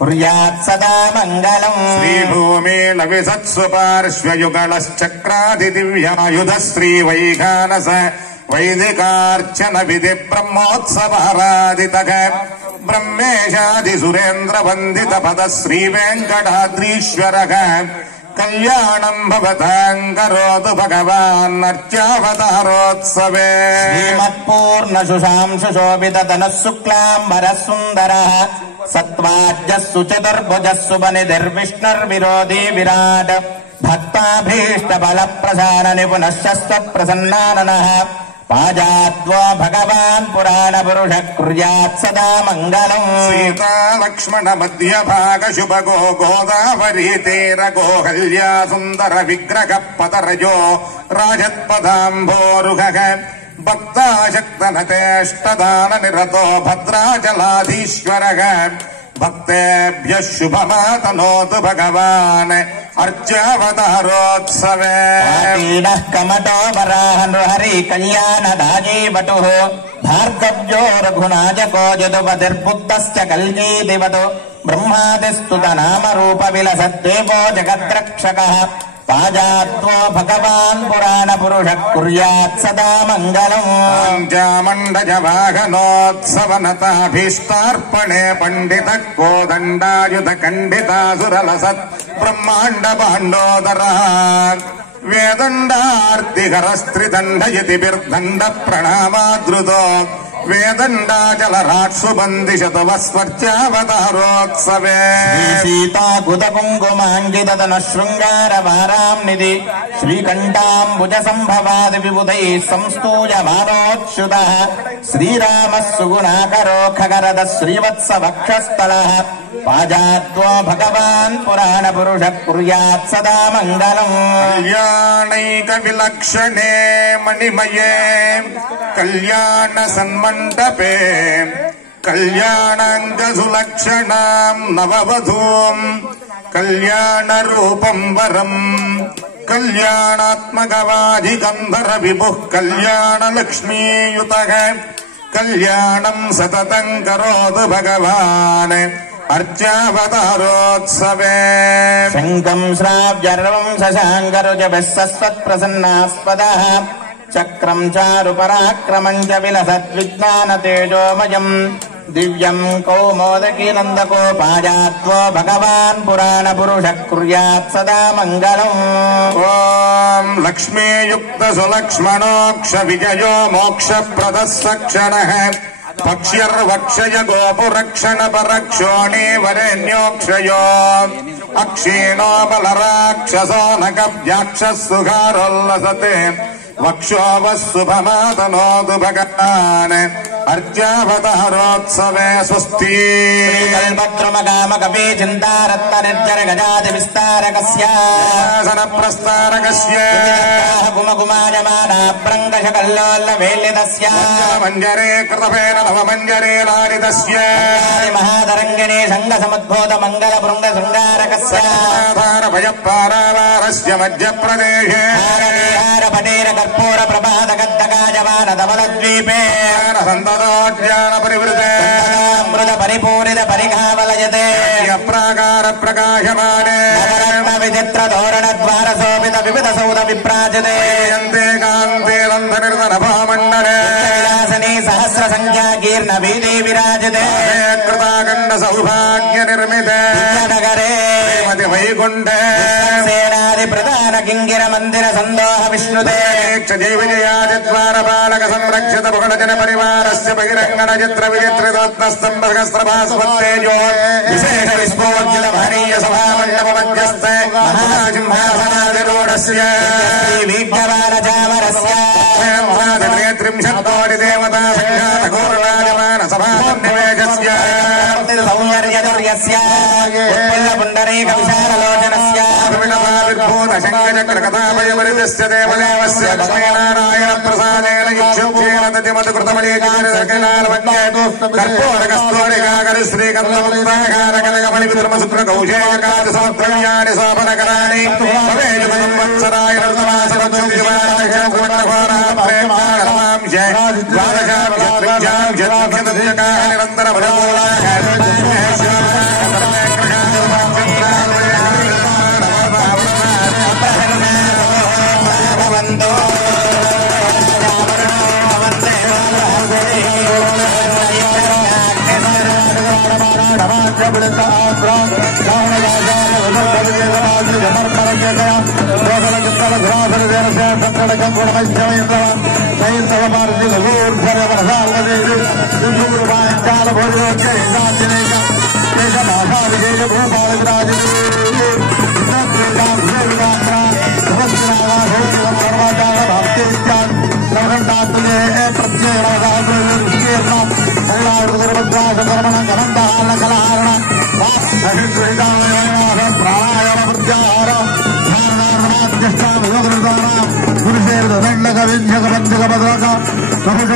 కుర్యాత్ సదా మంగళం. శ్రీభూమీల విసత్సు పార్శ్వయుగళశ్చక్రాది దివ్యాయుధ శ్రీ వైఖానస వైదికార్చన విధి బ్రహ్మోత్సవారాధితః బ్రహ్మేశాది సురేంద్ర వందిత పద శ్రీ వెంకటాద్రీశ్వరః కళ్యాణం భవతాం కరోతు భగవాన్ అర్చావతారోత్సవే. శ్రీమత్పూర్ణ సుశాంశు శోభిత తనః శుక్లాంబరః సుందరః సత్వాజ్జస్సు చతుర్భుజస్సు బనిధిర్విష్ణుర్విరోధీ విరాట్ భక్తాభీష్ట బల ప్రసార నిపుణశ్చ ప్రసన్నాననః పాజాద్వో భగవాన్ పురాణ పురుష కుర్యాత్ సదా మంగళం. సీతా లక్ష్మణ మధ్య భాగ శుభగో గోదావరీ తీర గోహల్యా సుందర విగ్రహ పదరజో రాజత్పదాంభోరుహః భక్తాశక్తనతేష్టదాన నిరతో భద్రాచలాధీశ్వరః భక్తేభ్యః శుభమాతనోతు భగవాన్ अर्च्यावतारोत्सवे कीडः कमटो वराहनृहरि कल्याणदाजीवटुः भार्गव्यो रघुनायको यदुपतिर्बुद्धश्च कल्गीदिवतु ब्रह्मादिस्तुतनामरूपविलसद्देवो जगद्रक्षकः पाजात्वो भगवान् पुराणपुरुषः कुर्यात् सदा मङ्गलम् पञ्चामण्डजवाहनोत्सवनताभीष्टार्पणे पण्डितः कोदण्डायुधखण्डितासुरलसत् ब्रह्माण्ड पाण्डोदरः वेदण्डार्तिहरस्त्रिदण्डयतिभिर्दण्ड प्रणामादृतो वेदण्डाजलराट्सुबन्दिशतवस्वर्च्यावतारोत्सवे सीताकुतकुङ्कुमाङ्गिततनः शृङ्गारवाराम्निधि श्रीकण्ठाम्बुजसम्भवादि विबुधैः संस्तूयमानोच्छुतः श्रीरामः सुगुणाकरो खगरदः श्रीवत्सवक्षस्थलः पाजात्वो भगवान् पुराणपुरुषः कुर्यात् सदा मङ्गलम् कल्याणैकविलक्षणे मणिमये कल्याण सन्मण्डपे कल्याणाङ्गसुलक्षणाम् नववधूम् कल्याणरूपम् वरम् कल्याणात्मकवाधिगन्धरविभुः कल्याणलक्ष्मीयुतः कल्याणम् सततम् करोतु भगवान् अर्च्यावतारोत्सवे शङ्खम् श्राव्यर्वम् शशाङ्करुजभिः सस्वत्प्रसन्नास्पदः चक्रम् चारुपराक्रमम् च विलसद्विज्ञानतेजोमयम् दिव्यम् कौमोदकी नन्दकोपायात्वो भगवान् पुराणपुरुषः कुर्यात् सदा मङ्गलम् ॐ लक्ष्मीयुक्तसुलक्ष्मणोऽक्ष विजयो मोक्षप्रदः सक्षणः पक्ष्यर्वक्षय गोपुरक्षणपरक्षोणी वरेण्योक्षयो अक्षीणो बलराक्षसो नकव्याक्षः सुखारोल्लसते वक्षोवः शुभमातनोतु भगवान् अर्च्यावतारोत्सवे स्वस्ति कल्पद्रुमकामकपि चिन्तारत्तनिर्जरगजातिविस्तारकस्य प्रस्तारकस्य कुमकुमायमानाभ्रङ्गशकल्लोल्लवेल्लितस्य मञ्जरे कृतफेन नवमञ्जरे लालितस्य महातरङ्गिणी सङ्गसमुद्भूतमङ्गलभृङ्गशृङ्गारकस्य भयपारावारस्य मध्यप्रदेशे कर्पूर प्रभातगद्धकाजमानधवलद्वीपे सन्ततोज्ञानपरिवृते मृद परिपूरित परिघावलयते प्राकार प्रकाशमाने विचित्र धोरणद्वारशोभित विविध सौध विप्राजते यन्ते कान्ते रन्धनिर्धनभामण्डले विलासनी सहस्र संख्याकीर्ण वीदी विराजते कृताखण्ड सौभाग्य निर्मिते नगरे वैकुण्ठे सेनादि प्रधान किङ्गिर मन्दिर सन्दोह विष्णुते जय विजयादिद्वारपालक संरक्षित बहुजन परिवारस्य बहिरङ्गण चित्र विचित्रितोत्तस्तम्भस्त्रभास्वत्तेजो विशेष विस्फोर्जित महनीय सभामण्डप मध्यस्थे महासिंहासनाधिरूढस्य वीर्यवानचामरस्य त्रिंशत्कोटि देवता संघातघोरराजमान सभानिवेशस्य सौन्दर्यदुर्यस्य पुण्डरीक विशाललोचनस्य विभूत शङ्खचक्रकथाभयपरितस्य देवदेवस्य लक्ष्मीनारायण प्रसादेन युक्षुक्षेण ततिमतकृतमणीकारिलालवन्ये कर्पूरकस्तूरिकाकरि श्रीकन्दमुक्ताकारकनकमणिविक्रमसूत्रकौशेयकादिसमुद्रव्यानि शोभनकराणि भवेयुगसंवत्सराय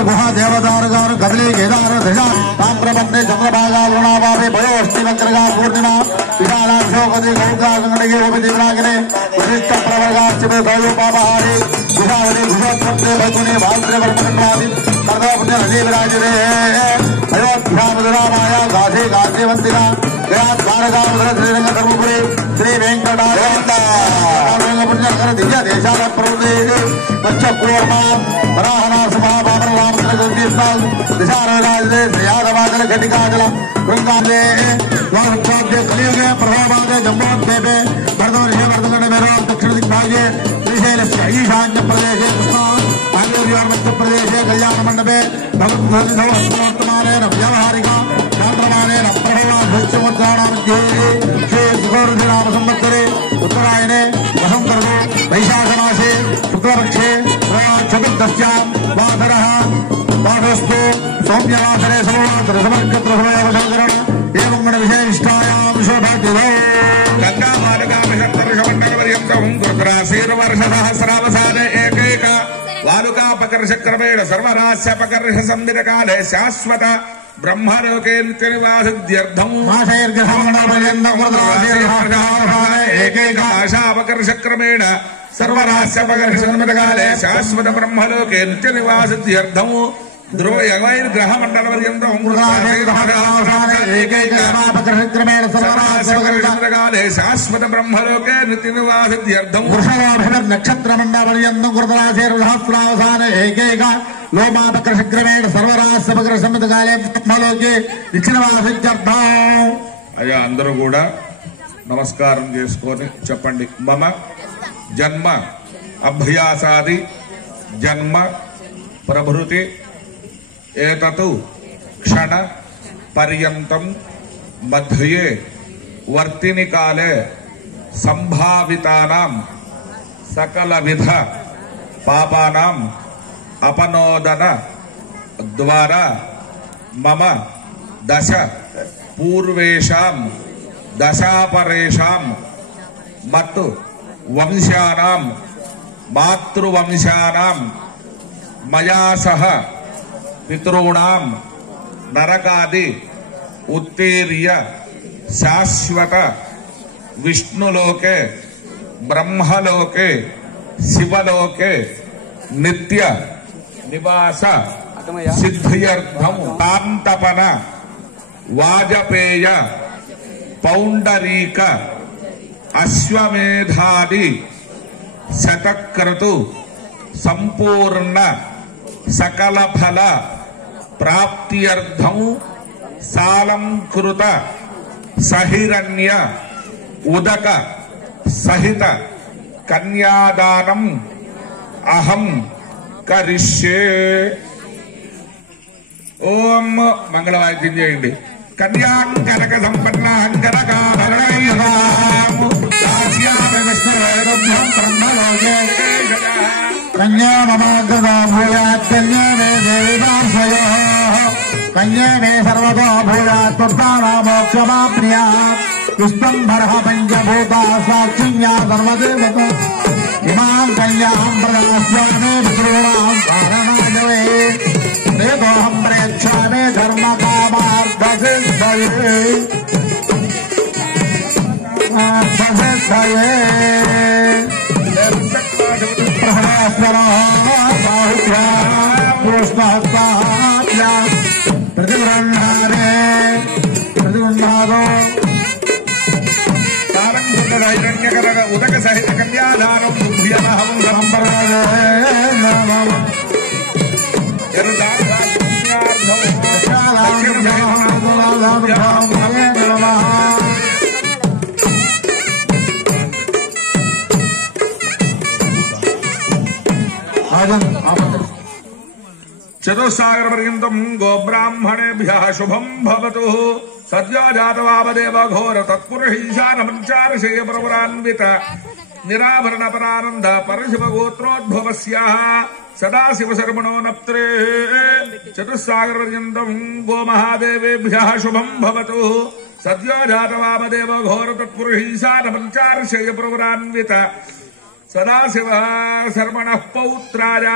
गुहा देवदार कदली केदार ध्वजा ताम्रपत्नी चंद्रभागा लुणाभावे भयोष्टि वक्रगा पूर्णिमा विशालाक्षोपति गौगा गंगणगे गोपतिनागिने वरिष्ठ प्रवर्गार्चिते गौलोपापहारे गुहावली घुषोत्पत्ते भगुनि भाद्रे वर्मन्वादि कर्दपुण्य नदी विराजते अयोध्या मधुरामाया गाधे गांधीवंतिना गया द्वारका मधुर श्रीरंग धर्मपुरी श्री वेंकटाचल दिव्य देशाल प्रवृत्ति कच्च कूर्मा वराहना सभा बाबर रामचंद्र दिशाराजे श्रेयादवादल घटिकाचल गंगाले वारुद्धाद्य कलियुगे प्रभावादे जम्बोद्वीपे वर्धवर्षे वर्धगणे मेरा दक्षिण दिग्भागे श्रीशैलस्य ईशान्य प्रदेशे मध्य प्रदेशे कल्याण मंडपे भगवद्वर्तमानेन व्यावहारिका चांद्रमानेन प्रभवाध्योत्सवोत्सवानामध्ये श्री सुगौरधिनाम संवत्सरे उत्तरायणे वसन्तर्षे वैशाखमासे शुक्लपक्षे चतुर्दश्यां वासरः वासस्तु सौम्यवासरे समवासरे समर्कत्रसमयवसंकरण एवं गणविशेषिष्ठायां शोभाद्युधौ गङ्गामार्गामशक्तर्षमण्डलपर्यन्तं गुरुत्रासेर्वर्षसहस्रावसाने एकैक वालुकापकर्षक्रमेण सर्वरास्यपकर्ष संविधकाले शाश्वत ब्रह्मलोके नित्यनिवासिद्ध्यर्थम् एकैकाशापकर्षक्रमेण सर्वरास्यपकर्ष संविधकाले शाश्वत ब्रह्मलोके नित्यनिवासिद्ध्यर्थम् ध्रुवयवैर्ग्रहमण्डलपर्यन्तम् सर्वरास्यपकर्षक्रमेण शाश्वत ब्रह्मलोके नित्यनिवासिद्ध्यर्थम् नक्षत्रमण्डलपर्यन्तम् कृतराशेर्सहस्रावसाने एकैक लोमापकर्षक्रमेण सर्वरास्यपकर्ष संविधकाले ब्रह्मलोके नित्यनिवासिద్ధ్యర్థం. అయ్యా అందరూ కూడా నమస్కారం చేసుకొని చెప్పండి. మమ జన్మ అభ్యాసాది జన్మ ప్రభృతి ఏతతు క్షణ పర్యంతం మధ్యే వర్తిని కాలే సంభావితానాం సకల విధ పాపానాం అపనోదన ద్వారా మమ దశ పూర్వేషాం దశాపరేషాం మత్ వంశానాం మాతృవంశానాం మయా సహ పితॄణాం నరకాది ఉత్తీర్య శాశ్వత విష్ణులోకే బ్రహ్మలోకే శివలోకే నిత్య నివాస సిద్ధ్యర్థం తాంతపన వాజపేయ పౌండరీక అశ్వమేధాది శతక్రతు సంపూర్ణ సకల ఫల ప్రాప్త్యర్థం సాలంకృత సహిరణ్య ఉదక సహిత కన్యాదానం అహం కరిష్యే. ఓం మంగళవాద్యం చేయండి. కన్యాంకరక కన్యా మమాగ్రదా భూయాత్ కన్యా మే దేవాశయో కన్యా మే సర్వతో భూయాత్ మోక్షమాప్నుయాత్ విశ్వంభరః పంచభూతా సాక్షిణ్యా సర్వదేవత ఇమాం కన్యాం ప్రదాస్యామి పితॄణాం పారణాయవే దేవోహం ప్రయచ్ఛామి ధర్మకామార్థసిద్ధయే ఉదక సహిత కన్యాదానం చతుస్సాగర పర్యంతం గోబ్రాహ్మణేభ్యః శుభం భవతు. సద్యో జాతవామదేవ ఘోర తత్పురుషీశానమంచారశయ ప్రవరాన్విత నిరాభరణ పరానంద పరశివ గోత్రోద్భవస్యాః సదాశివ శర్మణో నప్త్రే. చతుస్సాగర పర్యంతం గోమహాదేవేభ్యః శుభం భవతు. సద్యో జాతవామదేవ ఘోర తత్పురుషీశానమంచారశయ ప్రవరాన్విత సదాశివ శర్మణ పౌత్రాయ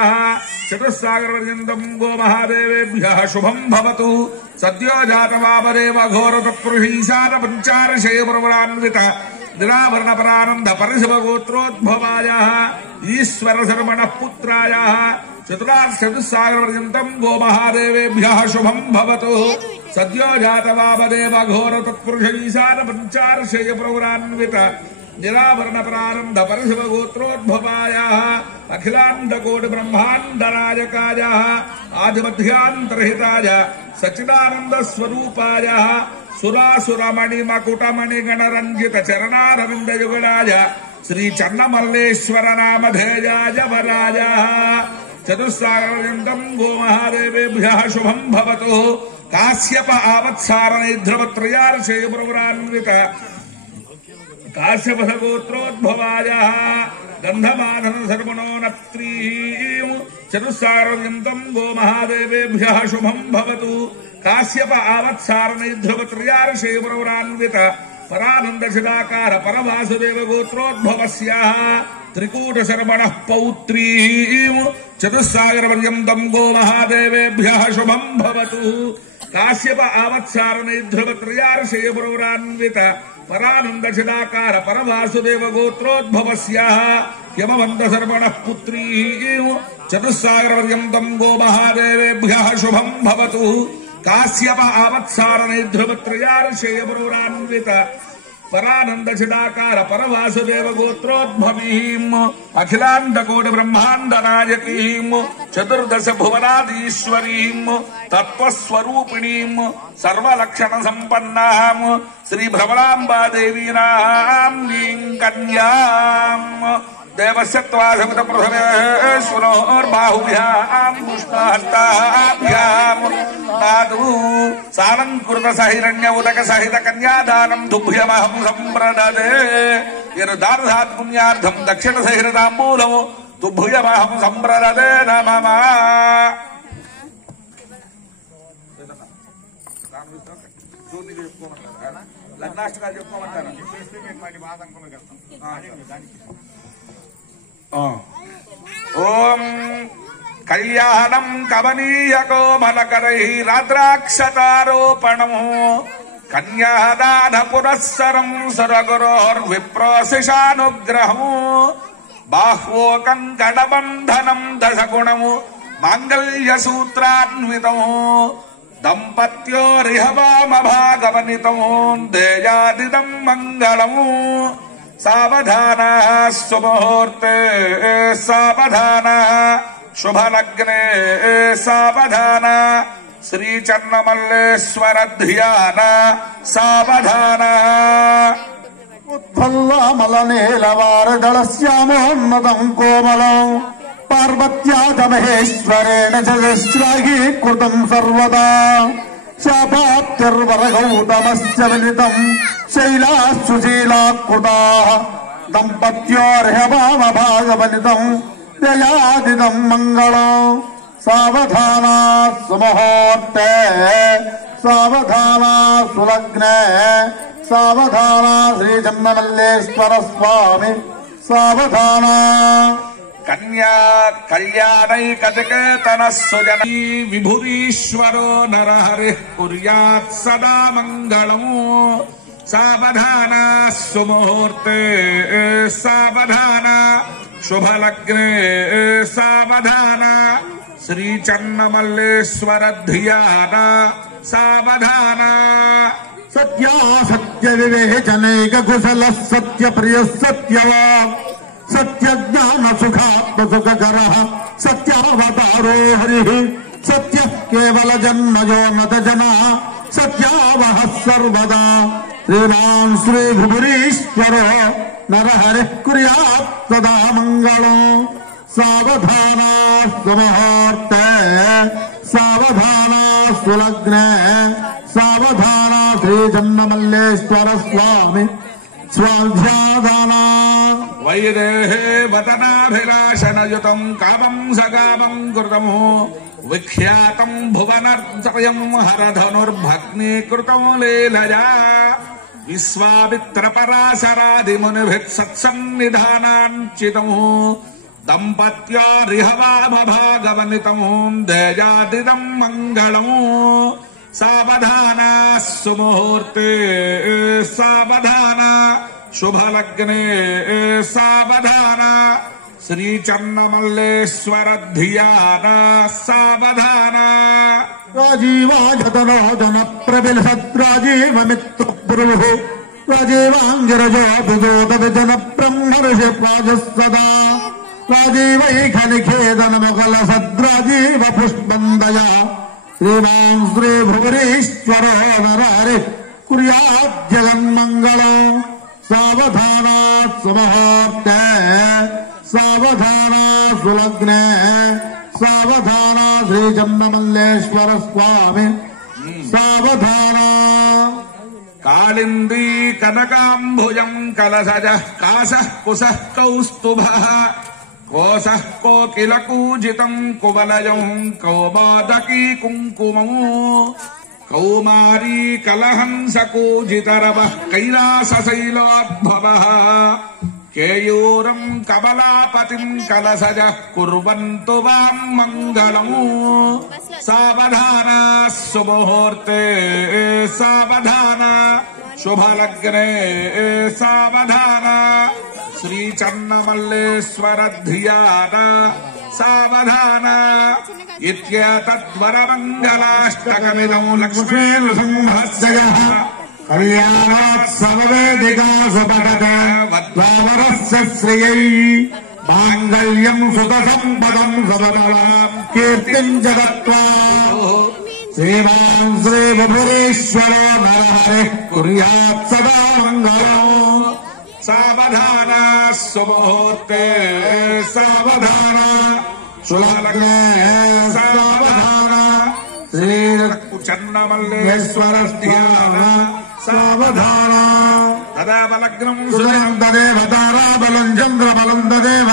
చతుస్సాగరపర్యంతం గోమహాదేవేభ్య శుభం భవతు. సద్యో జాతవాపదేవ ఘోర తత్పురుషీశాన పంచారశయపురవరాన్విత నిరాభరణపరానంద పరిశుభగోత్రోద్భవాయ ఈశ్వర శర్మణ పుత్రాయ చతుస్సాగరపర్యంతం గోమహాదేవేభ్య శుభం భవతు. సద్యో జాతవాపదేవ ఘోర తత్పురుషీశాన పంచారశయపురవరాన్విత నిరాభరణ ప్రారంభ పరిశుభగోత్రోద్భవాయ అఖిలాండకోటి బ్రహ్మాండ నాయకాయ ఆదిమధ్యాంతరహితాయ సచ్చిదానంద స్వరూపాయ సురాసురమణి మకుటమణి గణరంజిత చరణారవింద యుగళాయ శ్రీ చన్నమల్లేశ్వర నామధేయాయ వరాయ చతుస్సాగరపర్యంతం గోమహాదేవేభ్య శుభం భవతు. కాశ్యప ఆవత్సారణైధ్రవత్రయార్షేయపురవరాన్విత కాశ్యపగోత్రోద్భవాయ గంధమాధన సర్వణోనత్రీం చతుస్సాగరపర్యంతం గోమహాదేవేభ్య శుభం భవతు. కాశ్యప ఆవత్సారణైధ్రవత్రయార్షేయపురవరాన్విత పరానంద చిదాకార పరవాసుదేవ గోత్రోద్భవస్య త్రికూట శర్మణ పౌత్రీం చతుస్సాగరపర్యంతం గోమహాదేవేభ్య శుభం భవతు. కాశ్యప ఆవత్సారణైధ్రవత్రయార్షేయపురవరాన్విత పరానంద చిదాకార పరవాసుదేవ గోత్రోద్భవస్య యమవంత శర్మణ పుత్రీం చతుస్సాగరపర్యంతం గోమహాదేవేభ్య శుభం భవతు. కాశ్యప ఆవత్సారణైధ్రవత్రయార్షేయపురవరాన్విత పరానంద చిదాకార పరవాసుదేవ గోత్రోద్భవీం అఖిలాండకోటి బ్రహ్మాండ నాయకీం చతుర్దశ భువనాదీశ్వరీం తత్వస్వరూపిణీం సర్వలక్షణ సంపన్నాం శ్రీ భ్రమరాంబాదేవీనాం కన్యాం దేవస్యత్వాసమిత పృథవేశ్వరోర్బాహుభ్యాం పుష్పహస్తాభ్యాం నాదు సాలంకృత సహిరణ్య ఉదక సహిత కన్యాదానం తుభ్యమహం సంప్రదదే. యదార్థాత్ పుణ్యార్థం దక్షిణ సహితాంబూలం తుభ్యమహం సంప్రదదే నమః. లగ్నాష్టకాలు చెప్పుకోమంటారా? ఓం కళ్యాణం కమనీయ కోమలకరై రాద్రాక్షతారోపణం కన్యాదాన పురస్సరం సురగురోర్విప్రోశిషానుగ్రహం బాహ్వోకం గణబంధనం దశగుణము మాంగళ్య సూత్రాన్వితం దంపత్యోరిహవామభాగవనితం దేయాదిదం మంగళం. సావధాన సుముహూర్తే సావధాన శుభలగ్నే సావధాన శ్రీచన్నమల్లేశ్వర ధ్యాన సావధాన. ఉత్ఫుల్లమలనీలవారదళశ్యామోన్నతం కోమలం పార్వత్యాదమహేశ్వరేణ జగశ్రాగీకృతం సర్వదా శాపాప్తిర్వరగౌతమస్య వినితం శైలాశుశీలాకృతాః దంపత్యోర్హవామభాగవనితం దయాదిదం మంగళం. సావధానా సుముహూర్తే సావధానా సులగ్నే సావధానా శ్రీచన్నమల్లేశ్వర స్వామి సావధానా. కన్యా కళ్యాణైకటికేతన సుజనీ విభురీశ్వరో నరహరి కుర్యాత్ సదా మంగళం. సావధాన సుముహూర్తే సావధాన శుభలగ్నే సావధాన శ్రీచన్నమల్లేశ్వర ధ్యాన సావధాన. సత్యాసత్య వివేచనైక కుశల సత్య ప్రియ సత్యవాక్ సత్యజ్ఞాన సుఖాత్మ సుఖకర సత్యావతారో హరి సత్య కేవల జన్మజో నత జన సత్యావహ సర్వదా. శ్రీరాం శ్రీ భువరీశ్వరో నరహరి కుర్యాత్ సదా మంగళం. సావధానా సుముహూర్తే సావధానా సులగ్నే సావధానా శ్రీచన్నమల్లేశ్వర స్వామి స్వాధ్యాదానా. వైదేహే వదనాభిలాషణయుతం కామం సకామం కృతము విఖ్యాతం భువనర్జయం హరధనుర్భగ్నీకృతం లీలయా విశ్వామిత్రపరాశరాదిమునిభిः సత్సన్నిధానాంచితం దంపత్యారిహవామభాగవనితం దేయాదిదం మంగళం సావధాన సుముహూర్తే సావధాన శుభలగ్నే సావధాన శ్రీచన్నమల్లేశ్వర ధియాన సావధాన రాజీవాజతనో జన ప్రబిలసద్రాజీవమిత్ర పురుః రాజీవాంగిరజో విదోత విజన బ్రహ్మర్షి ప్రాజస్తదా రాజీవైఖనిఖేదనముగల సద్రాజీవ పుష్పందయ శ్రీమాన్ శ్రీ భువనేశ్వరో నరహరి కుర్యాత్ జగన్మంగళం సావధానా సుముహూర్తే సావధానా సులగ్నే సావధాన శ్రీ జన్నమల్లేశ్వర స్వామి సావధాన కాళిందీ కనకాంబుజం కలసజ కాసః కుశః కౌస్తుభః కోసః కోకిలకూజితం కువలయం కౌమాదకీ కుంకుమం కౌమారీ కలహంసకూజితరవః కైలాసశైలోద్భవః కేయూరం కమలాపతిం కలసజ కుర్వంతు వాం మంగళం సావధాన సుముహూర్తే సావధాన శుభలగ్నే సావధాన శ్రీచన్నమల్లేశ్వర ధియాన సావధాన ఇత్యేతద్వరమంగళాష్టకమిదం లక్ష్మీ నృసింహస్య కళ్యాణోత్సవవేదికాసు పఠత వరస్య శ్రియై మాంగళ్యం సుత సంపదం సబలం కీర్తిం జగత్వా శ్రీమాన్ శ్రీ విభురేశ్వరో నరహరి కుర్యాత్ సదా మంగళం సావధాన సుముహూర్తే సావధాన సులగ్నే సావధాన శ్రీ చన్నమల్లేశ్వర ధ్యాన సావధాన తదావలగ్నం సుజనం తదేవ తారాబలం చంద్రబలం తదేవ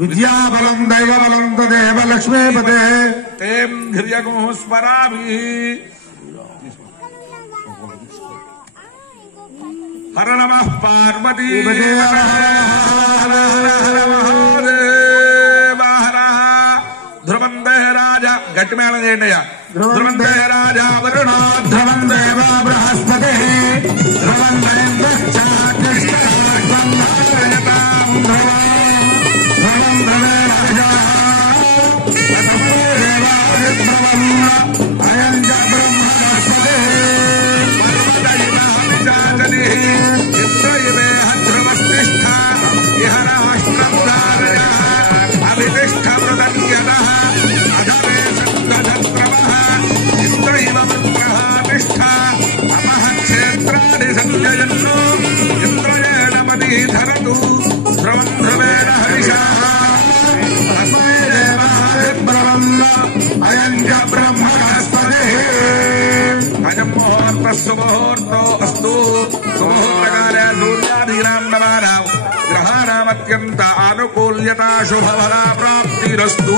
విద్యాబలం దైవబలం తదేవ లక్ష్మీపతే తేం ధిర్యగో స్మరామి హర నమః పార్వతీ ధ్రువందే రాజ గట్టి మేళం చేయండి అయ్యా ధ్రువందే రాజా వరుణ ధ్రువం దేవ బృహస్పతి ధ్రువం అయం చ బ్రహ్మస్పతి ధ్రువస్తిష్ట ఇహ రాష్ట్రం అభితిష్ట మృదన్యదః అధమే సంగధత్రవః ఇంద్రైవ వృత్రః అపః క్షేత్రాణి సంజయన్ను ఇంద్రయేణమతి ధరతు ధ్రువం ధ్రువేణ హరిషः తస్మై దేవాయ బ్రహ్మ అయం చ బ్రహ్మస్పతి అయం ముహూర్త సుముహూర్తో అస్తు సుముహూర్తకాలే సూర్యాదీనాం నవానాం గ్రహాణామత్యంత ఆనుకూల్యత శుభఫలా ప్రాప్తిరస్తు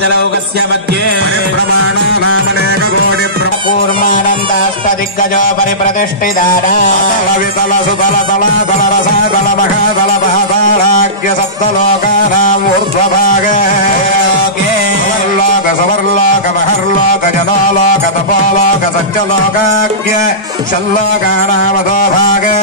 జలౌకస్య మధ్యే ప్రమాణానామనేక కోటి కూర్మానందాష్టదిగ్గజో పరిప్రతిష్ఠితానా వితల సుతల తల తల రస తల మఖ తల మహాతారాజ్య సప్తలోకానాం ఊర్ధ్వభాగే లోక సవర్లోక మహర్లోక జనోలోక తపోలోక సత్యలోకాజ్ఞ షల్లోకానామదో భాగే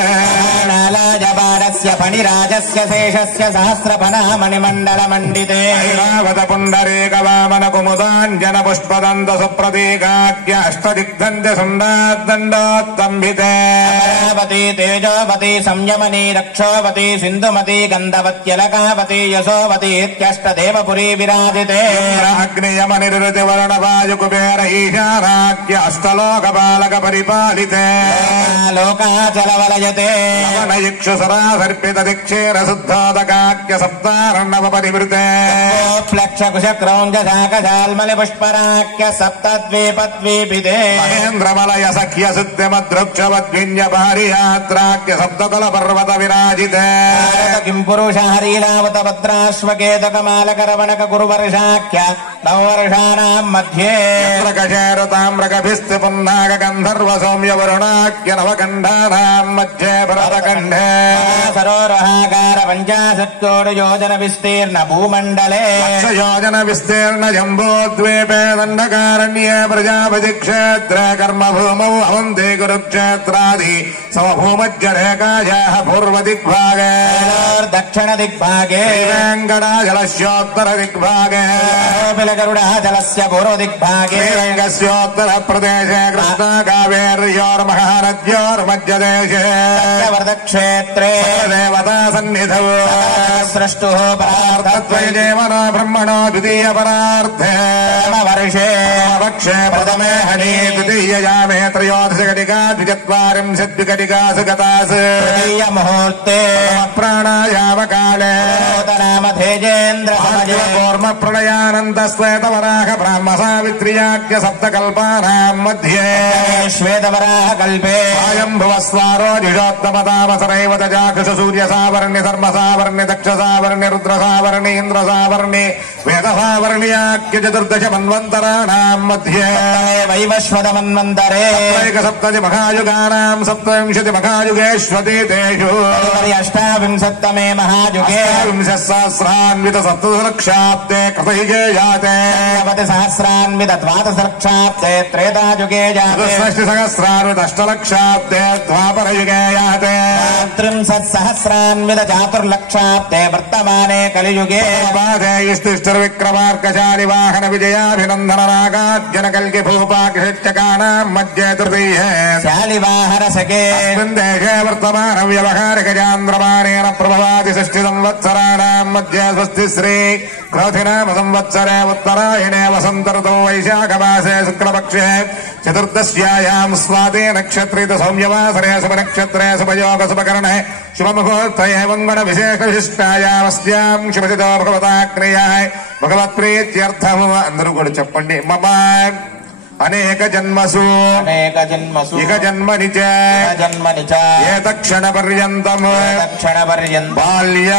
నాలాజపారస్య ఫణిరాజస్య శేషస్య సహస్రఫణామణిమండల మండితే ఐరావత పుండరీక వామన కుముదాంజన పుష్పదంత సుప్రతీకాజ్ఞ అష్టదిగ్ధంత సుండాద్దండోత్తంబితే అమరావతి తేజోవతి సంయమని రక్షోవతి సింధుమతి గంధవత్యలకావతి యశోవతి ఇత్యష్టదేవపురీ విరాజితే అగ్నియమనిరుతి వరుణ వాయు కుబేర ఈశానాజ్ఞ అష్టలోక బాలక పరిపాలితే లోకాచలవలయతే ఇక్షు సరాసర్పిత దిక్షేర శుద్ధోదకాజ్ఞ సప్తారణవ పరివృతే ప్లక్షకుశక్రౌంజశాకశాల్మలి పుష్పరాఖ్య సప్తద్వీపద్వీపితే మహేంద్రమలయ సఖ్య సుద్యమద్రుక్షవద్విన్య పారియాత్రాఖ్య సప్తకుల పర్వత విరాజితే కిం పురుష హరీలావత భద్రాశ్వకేతకమాలకరవణక కురువర్షాఖ్య నవవర్షాణాం మధ్యే కశేరు తామ్ర मृगभिस्ति पुन्नाग गन्धर्व सौम्य वरुणाख्य नवकण्ठानाम् मध्ये भरतकण्ठे सरोरहाकार 50 कोटि योजन विस्तीर्ण भूमण्डले योजन विस्तीर्ण जम्बूद्वीपे दण्डकारण्ये प्रजापति क्षेत्रे कर्मभूमौ अवन्ति कुरुक्षेत्रादि समभूमज्यरेखायाः पूर्वदिग्भागे दक्षिणदिग्भागे वेङ्कटाचलस्योत्तरदिग्भागे गरुडाचलस्य पूर्वदिग्भागे श्रीरङ्गस्योत्तरप्रदेशे कृष्णा कावेर्योर्महानद्योर्मध्यदेशे वर्धक्षेत्रे देवता सन्निधौ सृष्टुः परार्थद्वैदेवनो ब्रह्मणो द्वितीय परार्थे वर्षे पक्षे प्रथमे हनि द्वितीययामे त्रयोदशघटिका द्विचत्वारिंशद्विघटिकासु गतासु मुहूर्ते प्राणायामकाले नामधेजेन्द्र कूर्म प्रलयानन्दश्वेतवराह ब्राह्म सावित्र्याख्य सप्तकल्पानाम् मध्ये श्वेतवराह कल्पे स्वयम्भुवस्वारो जुषोत्तमतामसरैव तजाक्षुष सूर्यसावर्ण्य धर्मसावर्ण्य दक्षसावर्ण्य रुद्रसावर्ण्य इन्द्रसावर्ण्य वेदसावर्ण्याख्य चतुर्दश मन्वन्तराणाम् मध्ये वैवस्वतमन्वन्तरे सप्तति महायुगानाम् सप्तविंशति महायुगेष्वति तेषु 28तमे महायुगे 20,000 सप्तदशलक्षाब्दे कृतयुगे जाते 90,000 द्वादशलक्षाब्दे त्रेतायुगे जाते 60,000 द्वापरयुगे जाते 30,000 चातुर्लक्षाब्दे वर्तमाने कलियुगे विक्रमार्कशालि वाहन विजयाभिनन्दन रागार्जन कल्कि भूपाक्षकानाम् मध्ये तृतीये शालिवाहन सखे देशे वर्तमान व्यवहारिक चान्द्रमानेन प्रभवादि 60 संवत्सराणाम् मध्ये स्वस्ति श्री क्रोधिनाम संवत्सरे उत्तरायणे वसन्त ऋतौ वैशाखमासे शुक्लपक्षे चतुर्दश्यायाम् स्वाति नक्षत्रित सौम्यवासरे शुभनक्षत्रे शुभयोग शुभकर्णे शुभमुहूर्त एवं गण विशेष विशिष्टायामस्याम् शुभचितो भगवता क्रियाय भगवत्प्रीत्यर्थम् अंदरू కూడా చెప్పండి మమ అనేక జన్మసు ఇక జన్మని చ ఏతక్షణ పర్యంతం బాల్య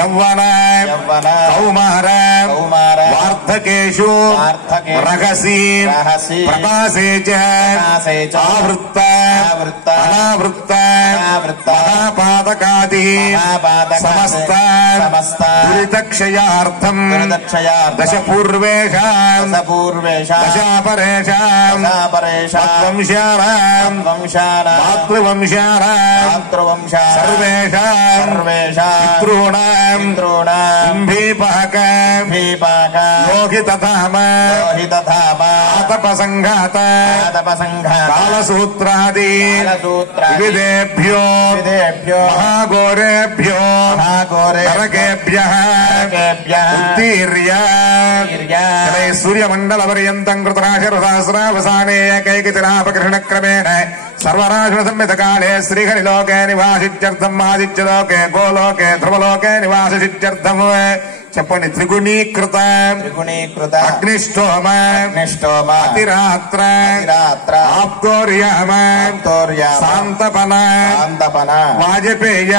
యౌవన కౌమార వార్ధకేషు రహసి ప్రకాశే చ ఆవృత్త అనావృత్త మహాపాతకాది సమస్త దురితక్షయార్థం దశ పూర్వేషాం దశాపరేషాం మాతృవంశానాం సర్వేషాం పితॄణాం కుంభీపాక లోహితధామ ఆతపసంఘాత కాలసూత్రాది వివిధేభ్యో మహాఘోరేభ్యో నరకేభ్యః ఉత్తీర్య సూర్యమండల పర్యంతం కృతరాశిరసహస్రావసానే ఏకైకతిరాపకృష్ణక్రమేణ सर्वराशि संहित काले श्रीहरिलोके निवासित्यर्थम् आदित्यलोके गोलोके ध्रुवलोके निवासित्यर्थम् చెప్పండి త్రిగుణీకృత అగ్నిష్టోమ అతిరాత్ర ఆప్తోర్యామ శాంతపన వాజపేయ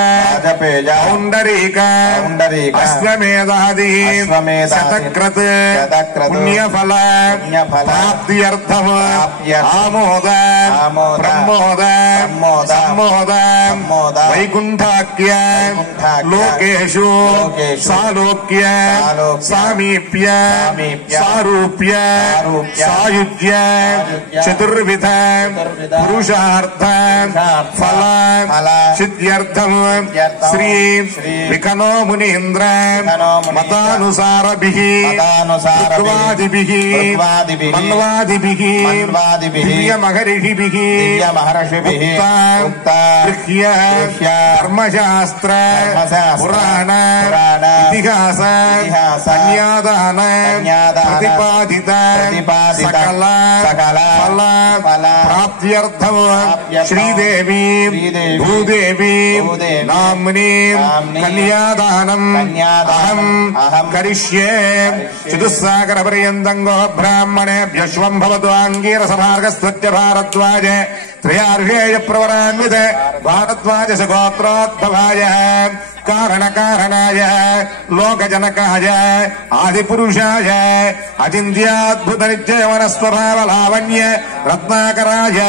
పౌండరీక అశ్వమేధాది శతక్రత్ పుణ్యఫల ప్రాప్త్యర్థం ఆమోద ప్రమోద సమ్మోద వైకుంఠాఖ్య లోకేషు సాలోక్య సామీప్య సారూప్య సాయుజ్య చతుర్విధ పురుషార్థ ఫల సిద్ధ్యర్థం శ్రీ వికనో మునీంద్ర మతానుసారభిః ఋగ్వాదిభిః మన్వాదిభిః దివ్యమహర్షిభిః గృహ్య ధర్మశాస్త్ర పురాణ ఇతిహాస సంజ్ఞాదాన ప్రతిపాదిత సకల ఫల ప్రాప్త్యర్థం శ్రీదేవి భూదేవి నామ్ని కన్యాదానం అహం కరిష్యే చతుస్సాగర పర్యంతం గో బ్రాహ్మణేభ్యః శుభం భవతు అంగీరసమార్గస్త్వత్య భారద్వాజే త్రయార్షేయ ప్రవరాన్విత భారద్వాజ గోత్రోద్భవాయ కారణకారణాయ లోకజనకాయ ఆదిపురుషాయ అచింత్యాద్భుత నిత్యవనస్వభావ లావణ్య రత్నాకరాయ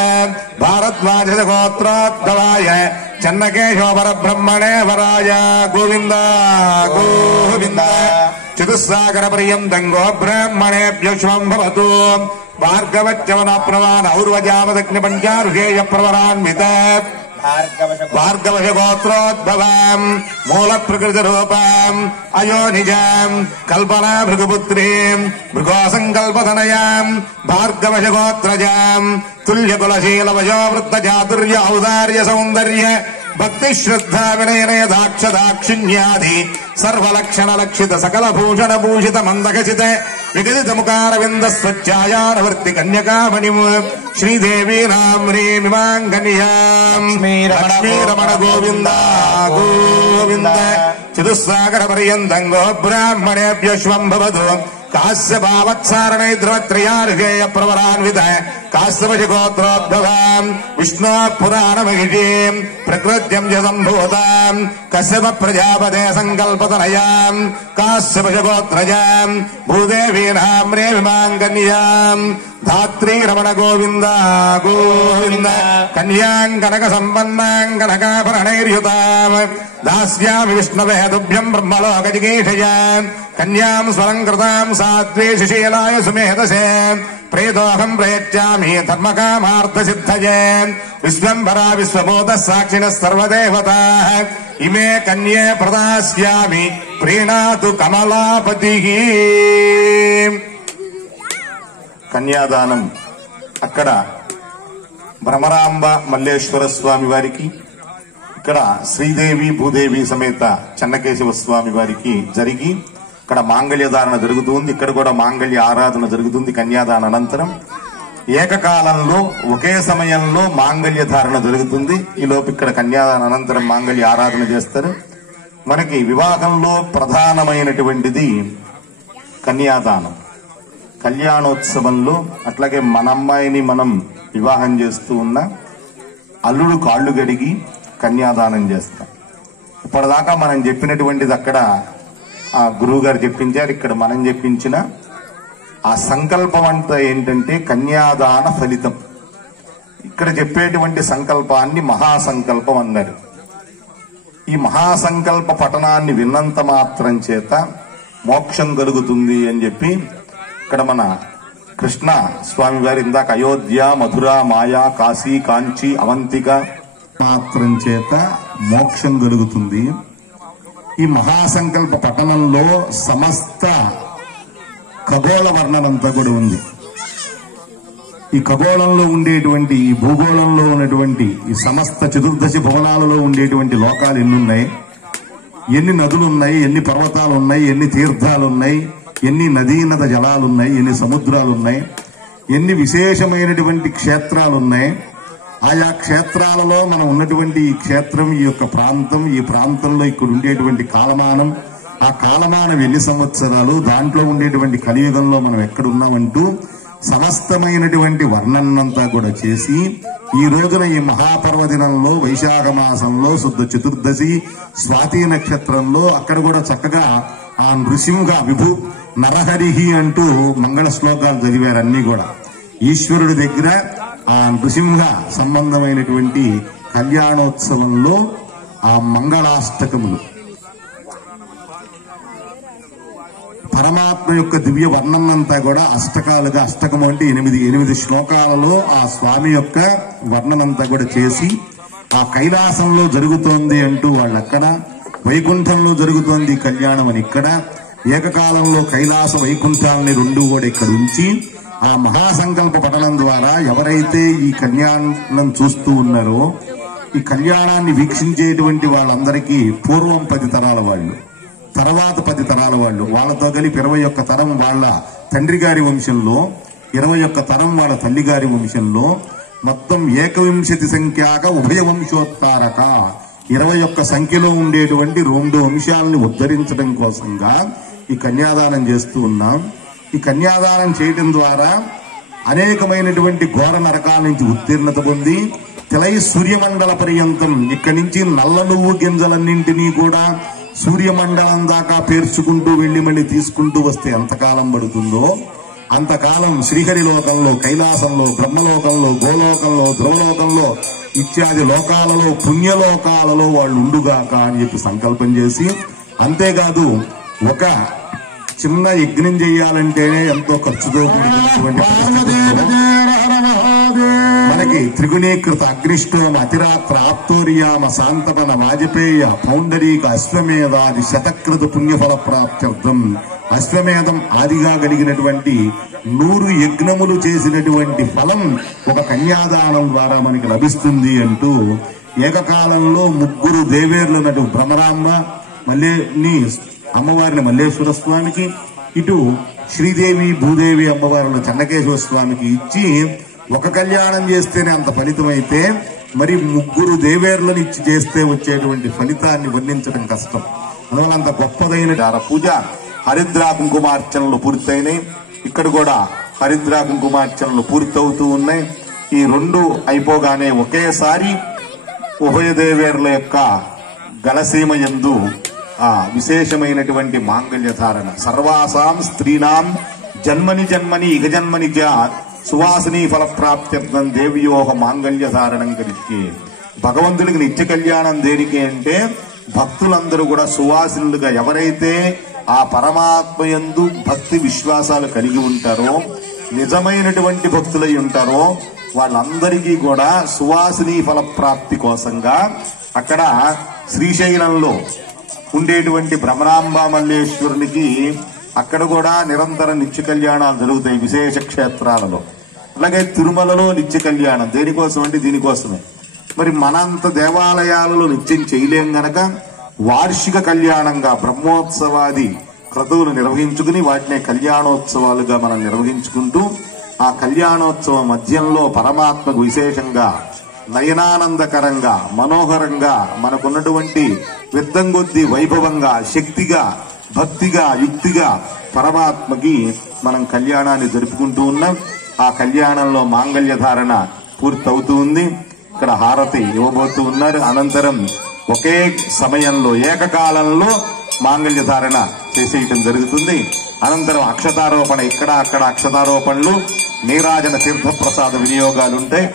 భారద్వాజ గోత్రోద్భవాయ చన్నకేశోపర బ్రహ్మణే వరాయ గోవింద గోవింద చతుస్సాగర పర్యంతం గో బ్రాహ్మణేభ్యో శుభం భవతు భార్గవచ్చవనాప్నవాన్ ఔర్వజామదగ్ని పంచారుషేయ ప్రవరాన్విత భార్గవ గోత్రోద్భవం మూల ప్రకృతి రూపం అయోనిజం కల్పనా భృగుపుత్రీం భృగోసంకల్పతనయాం భార్గవ గోత్రజాం తుల్యకులశీల వయోవృత్త చాతుర్య ఔదార్య సౌందర్య భక్తి శ్రద్ధా వినయనయ దాక్ష దాక్షిణ్యాది సర్వలక్షణ లక్షిత సకల భూషణ భూషిత మందకచిత వికసిత ముఖారవింద స్వచ్ఛాయానవర్తి కన్యకామణి శ్రీదేవీ నామ్రీమిమాంగన్యాం లక్ష్మీరమణ గోవింద గోవింద చతుస్సాగర పర్యంతం గో బ్రాహ్మణేభ్యో శుభం భవతు కాశ్యపావత్సారణై ధ్రువత్రయార్హేయ ప్రవరాన్విత కాశ్యపశ గోత్రోద్భవాం విష్ణో పురాణ మహిషీం ప్రకృత్యం చ సంభూతాం కశ్యప ప్రజాపతే సంకల్పతనయాం కాశ్యపశ గోత్రజాం భూదేవీ నామ్రేమిమాంగన్యాం ధాత్రీ రమణ గోవింద గోవింద కన్యాం కనక సంపన్నాం కనకాభరణైర్యుతాం దాస్యామి విష్ణవే తుభ్యం బ్రహ్మలోక జిగీషయాం కన్యాం స్వలంకృతాం సాత్వే సుశీలాయ సుమేధసే ప్రేతోహం ప్రయచ్చామి ధర్మకామార్థ సిద్ధయే విశ్వంభరా విశ్వభూత సాక్షిణ సర్వదేవతా ఇమే కన్యే ప్రదాస్యామి ప్రీణాతు కమలాపతి. కన్యాదానం అక్కడ భ్రమరాంబ మల్లేశ్వర స్వామి వారికి, ఇక్కడ శ్రీదేవి భూదేవి సమేత చెన్నకేశవ స్వామి వారికి జరిగి ఇక్కడ మాంగళ్యధారణ జరుగుతుంది. ఇక్కడ కూడా మాంగళ్య ఆరాధన జరుగుతుంది. కన్యాదాన అనంతరం ఏకకాలంలో ఒకే సమయంలో మాంగళ్య ధారణ జరుగుతుంది. ఈలోపు ఇక్కడ కన్యాదాన అనంతరం మాంగళ్య ఆరాధన చేస్తారు. మనకి వివాహంలో ప్రధానమైనటువంటిది కన్యాదానం. కళ్యాణోత్సవంలో అట్లాగే మన అమ్మాయిని మనం వివాహం చేస్తూ ఉన్న అల్లుడు కాళ్ళు గడిగి కన్యాదానం చేస్తాం. ఇప్పటిదాకా మనం చెప్పినటువంటిది అక్కడ ఆ గురువు గారు చెప్పించారు. ఇక్కడ మనం చెప్పించిన ఆ సంకల్పం అంతా ఏంటంటే కన్యాదాన ఫలితం. ఇక్కడ చెప్పేటువంటి సంకల్పాన్ని మహాసంకల్పం అన్నారు. ఈ మహాసంకల్ప పఠనాన్ని విన్నంత మాత్రం చేత మోక్షం కలుగుతుంది అని చెప్పి ఇక్కడ మన కృష్ణ స్వామి వారి ఇందాక అయోధ్య, మధుర, మాయా, కాశీ, కాంచి, అవంతిక మాత్రం చేత మోక్షం కలుగుతుంది. ఈ మహాసంకల్ప పఠనంలో సమస్త ఖగోళ వర్ణనంతా కూడా ఉంది. ఈ ఖగోళంలో ఉండేటువంటి, ఈ భూగోళంలో ఉన్నటువంటి ఈ సమస్త చతుర్దశి భువనాలలో ఉండేటువంటి లోకాలు ఎన్నున్నాయి, ఎన్ని నదులున్నాయి, ఎన్ని పర్వతాలు ఉన్నాయి, ఎన్ని తీర్థాలున్నాయి, ఎన్ని నదీనద జలాలున్నాయి, ఎన్ని సముద్రాలున్నాయి, ఎన్ని విశేషమైనటువంటి క్షేత్రాలున్నాయి. ఆయా క్షేత్రాలలో మనం ఉన్నటువంటి ఈ క్షేత్రం, ఈ యొక్క ప్రాంతం, ఈ ప్రాంతంలో ఇక్కడ ఉండేటువంటి కాలమానం, ఆ కాలమానం ఎన్ని సంవత్సరాలు, దాంట్లో ఉండేటువంటి కలియుగంలో మనం ఎక్కడున్నామంటూ సమస్తమైనటువంటి వర్ణనంతా కూడా చేసి ఈ రోజున ఈ మహాపర్వదినంలో వైశాఖ మాసంలో శుద్ధ చతుర్దశి స్వాతి నక్షత్రంలో అక్కడ కూడా చక్కగా ఆ నృసింహ విభు నరహరిహి అంటూ మంగళ శ్లోకాలు చదివారు. అన్ని కూడా ఈశ్వరుడి దగ్గర ఆ నృసింహ సంబంధమైనటువంటి కళ్యాణోత్సవంలో ఆ మంగళాష్టకములు, పరమాత్మ యొక్క దివ్య వర్ణనంతా కూడా అష్టకాలుగా, అష్టకము అంటే 8 శ్లోకాలలో ఆ స్వామి యొక్క వర్ణనంతా కూడా చేసి ఆ కైలాసంలో జరుగుతోంది అంటూ వాళ్ళక్కడ, వైకుంఠంలో జరుగుతోంది కళ్యాణం అని ఇక్కడ, ఏకకాలంలో కైలాస వైకుంఠాలని రెండు కూడా ఇక్కడ ఉంచి ఆ మహాసంకల్ప పఠనం ద్వారా ఎవరైతే ఈ కళ్యాణం చూస్తూ ఉన్నారో, ఈ కళ్యాణాన్ని వీక్షించేటువంటి వాళ్ళందరికీ పూర్వం 10 తరాల వాళ్ళు, తర్వాత 10 తరాల వాళ్ళు, వాళ్ళతో కలిపి 21 తరం వాళ్ళ తండ్రి గారి వంశంలో, 21 తరం వాళ్ళ తల్లి గారి వంశంలో, మొత్తం 21 సంఖ్యాక ఉభయ వంశోత్తారక 21 సంఖ్యలో ఉండేటువంటి 2 వంశాలను ఉద్ధరించడం కోసంగా ఈ కన్యాదానం చేస్తూ ఉన్నాం. ఈ కన్యాదానం చేయడం ద్వారా అనేకమైనటువంటి ఘోర నరకాల నుంచి ఉత్తీర్ణత పొంది తిలై సూర్యమండల పర్యంతం, ఇక్కడి నుంచి నల్ల నువ్వు గింజలన్నింటినీ కూడా సూర్యమండలం దాకా పేర్చుకుంటూ వెళ్లి మళ్ళీ తీసుకుంటూ వస్తే ఎంతకాలం పడుతుందో అంతకాలం శ్రీహరి లోకంలో, కైలాసంలో, బ్రహ్మలోకంలో, గోలోకంలో, ధ్రువలోకంలో ఇత్యాది లోకాలలో, పుణ్యలోకాలలో వాళ్ళు ఉండుగాక అని చెప్పి సంకల్పం చేసి, అంతేకాదు ఒక చిన్న యజ్ఞం చేయాలంటేనే ఎంతో ఖర్చుతో కూడినటువంటి మనకి త్రిగుణీకృత అగ్నిష్టోమ, అతిరాత్ర, ఆప్తోర్యామ, శాంతపన, వాజపేయ, పౌండరీక, అశ్వమేధాది శతకృత పుణ్యఫల ప్రాప్త్యర్థం అశ్వమేధం ఆదిగా కలిగినటువంటి 100 యజ్ఞములు చేసినటువంటి ఫలం ఒక కన్యాదానం ద్వారా మనకి లభిస్తుంది అంటూ ఏకకాలంలో 3 దేవేర్లు నటు భ్రమరాంబ అమ్మవారిని మల్లేశ్వర స్వామికి, ఇటు శ్రీదేవి భూదేవి అమ్మవారిని చెన్నకేశ్వర స్వామికి ఇచ్చి ఒక కళ్యాణం చేస్తేనే అంత ఫలితమైతే మరి 3 దేవేర్లను ఇచ్చి చేస్తే వచ్చేటువంటి ఫలితాన్ని వర్ణించడం కష్టం. అందువల్ల అంత గొప్పదైన పూజ హరిద్రా కుంకుమార్చనలు పూర్తయినాయి. ఇక్కడ కూడా హరిద్రా కుంకుమార్చనలు పూర్తవుతూ ఉన్నాయి. ఈ 2 అయిపోగానే ఒకేసారి ఉభయ దేవేర్ల యొక్క గలసీమ యందు విశేషమైనటువంటి మాంగళ్య ధారణ, సర్వాసాం స్త్రీనాం జన్మని జన్మని ఇక జన్మని సువాసిని ఫల ప్రాప్త్యర్థం దేవ్యోహ మాంగళ్య ధారణం కలిగి. భగవంతుడికి నిత్య కళ్యాణం దేనికి అంటే భక్తులందరూ కూడా సువాసినులుగా ఎవరైతే ఆ పరమాత్మ యందు భక్తి విశ్వాసాలు కలిగి ఉంటారో, నిజమైనటువంటి భక్తులై ఉంటారో వాళ్ళందరికీ కూడా సువాసిని ఫల ప్రాప్తి కోసంగా అక్కడ శ్రీశైలంలో ఉండేటువంటి భ్రమరాంబ మల్లేశ్వరునికి అక్కడ కూడా నిరంతర నిత్య కళ్యాణాలు జరుగుతాయి విశేష క్షేత్రాలలో. అలాగే తిరుమలలో నిత్య కళ్యాణం దేనికోసం అంటే దీనికోసమే. మరి మనంత దేవాలయాలలో నిత్యం చేయలేం గనక వార్షిక కళ్యాణంగా బ్రహ్మోత్సవాది క్రతువులు నిర్వహించుకుని వాటినే కళ్యాణోత్సవాలుగా మనం నిర్వహించుకుంటూ ఆ కళ్యాణోత్సవం మధ్యంలో పరమాత్మకు విశేషంగా నయనానందకరంగా మనోహరంగా మనకున్నటువంటి విద్దంగొద్ది వైభవంగా శక్తిగా భక్తిగా యుక్తిగా పరమాత్మకి మనం కళ్యాణాన్ని జరుపుకుంటూ ఉన్నాం. ఆ కళ్యాణంలో మాంగళ్య ధారణ పూర్తవుతూ ఉంది. ఇక్కడ హారతి ఇవ్వబోతూ ఉన్నారు. అనంతరం ఒకే సమయంలో ఏకకాలంలో మాంగళ్య ధారణ చేసేయటం జరుగుతుంది. అనంతరం అక్షతారోపణ, ఇక్కడ అక్కడ అక్షతారోపణలు, నీరాజన తీర్థప్రసాద వినియోగాలుంటాయి.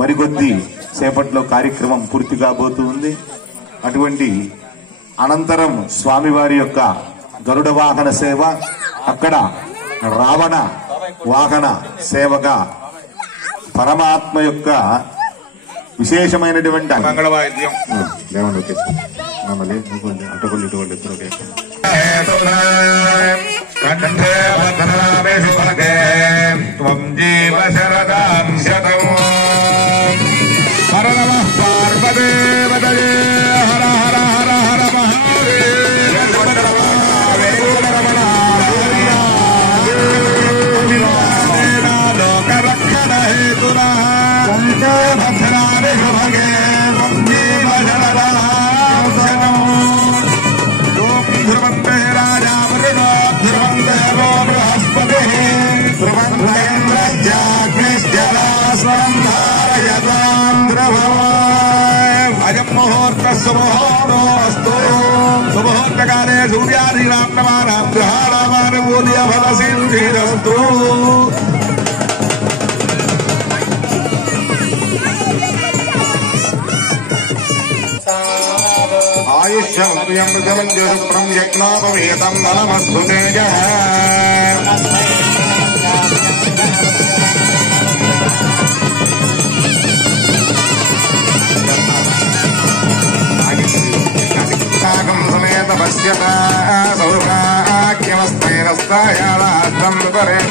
మరికొద్ది సేపట్లో కార్యక్రమం పూర్తి కాబోతూ ఉంది. అటువంటి అనంతరం స్వామివారి యొక్క గరుడ వాహన సేవ, అక్కడ రావణ వాహన సేవగా పరమాత్మ యొక్క విశేషమైనటువంటి మంగళవాద్యం కంఠే భద్రామే సుభగే త్వం జీవ శరదాం శతం హర నమః పార్వదేవతయే హర హర హర హర లోకరక్షణ హేతునా కంఠే భద్రామే సుభగే త్వం జీవ శరదాం శతం ధ్రువంతే రాజా వరుణో ధ్రువందేవో బృహస్పతి ధ్రువంతేంద్రజ్ఞాగ్నిశ్చరాస్వం ధారయతాం ధ్రువం అయం ముహూర్త సుముహూర్తోస్తు సుముహూర్తకాలే సూర్యాదీనాం నమానాం గ్రహాణామానుకూల్య ఫలసిద్ధిరస్తు. ఆయుష్యం యజ్ఞోపవేతం బలమస్తు తేజ సమేత పశ్యత సౌభాగ్యమస్తైరస్తాయాళాస్తం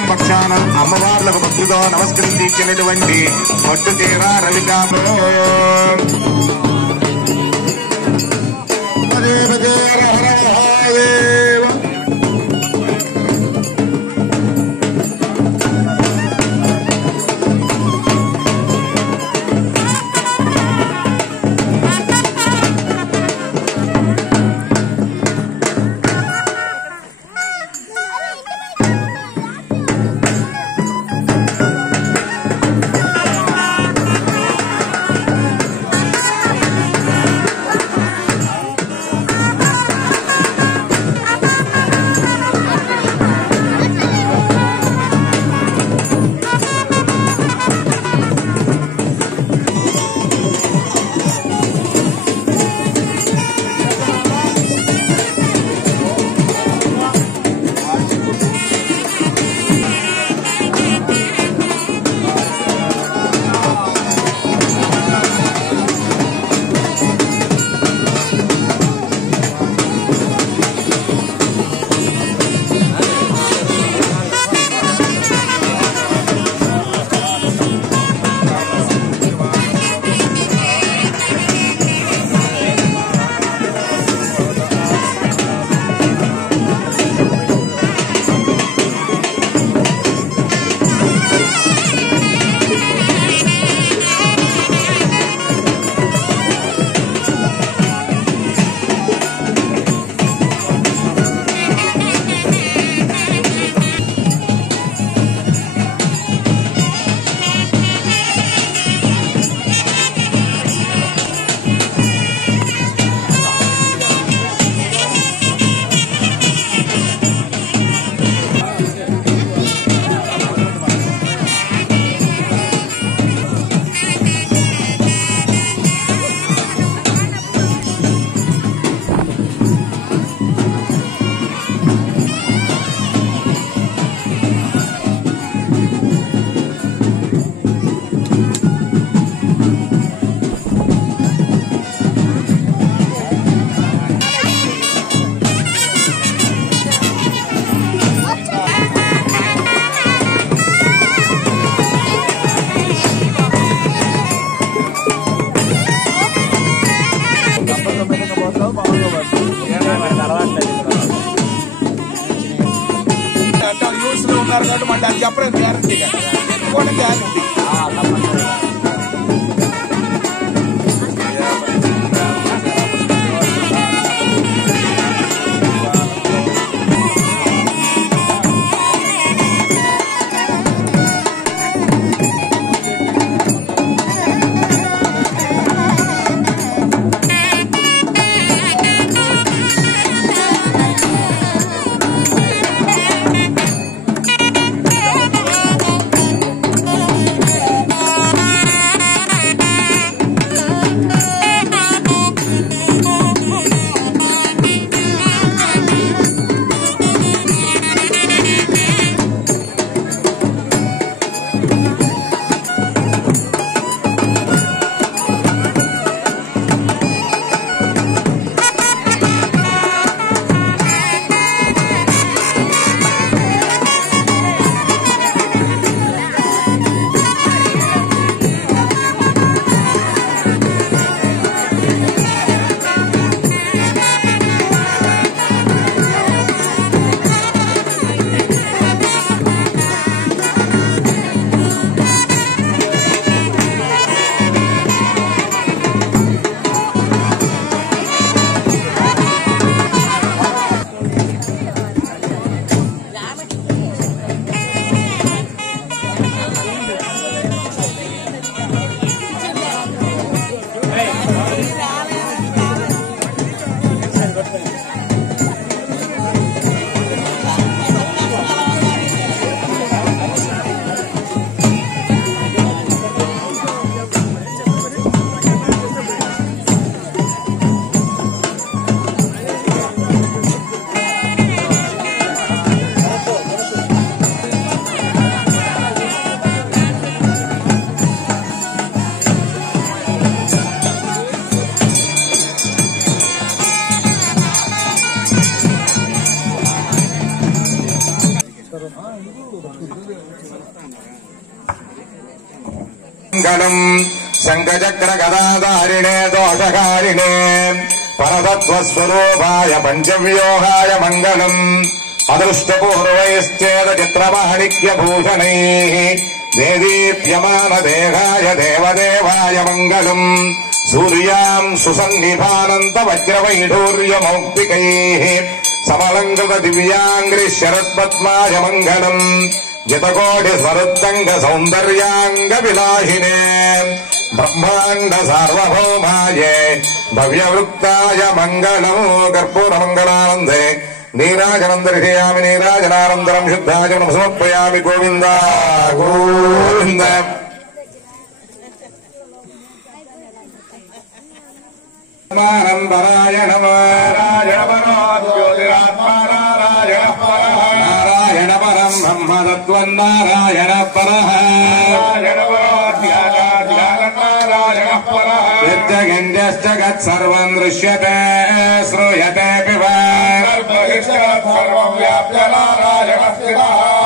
పక్షానం అమ్మవార్లకు భక్తితో నమస్కరించి ఇచ్చినటువంటి పట్టు తీరా రవికాపో చెప్పలేదు గ్యారంటీగా కూడా గ్యారంటీ. మంగళం శంఖచక్ర గదాధారిణే దోషకారిణే పరతత్వస్వరూపాయ పంచవ్యూహాయ మంగళం అదృష్టపూర్వైశ్చేద చిత్రమాణిక్యభూషణైః దేదీప్యమాన దేహాయ దేవదేవాయ మంగళం సూర్యాం సుసన్నిభానంత వజ్రవైఢూర్యమౌక్తికైః సమలంకృత దివ్యాంగ్రి శరత్పద్మాయ మంగళం జతకోటి స్వరుత్తంగ సౌందర్యాంగ విలాహినే బ్రహ్మాండ సార్వభౌమాయే భవ్యవృత్తాయ మంగళం కర్పూర మంగళానందే నీరాజనం దర్శయామి నీరాజనానందరం శుద్ధాజనం సమర్పయామి గోవింద గోవింద నారాయణ పరం బ్రహ్మతత్వన్నారాయణ పరః జగత్సర్వం దృశ్యతే శ్రూయతే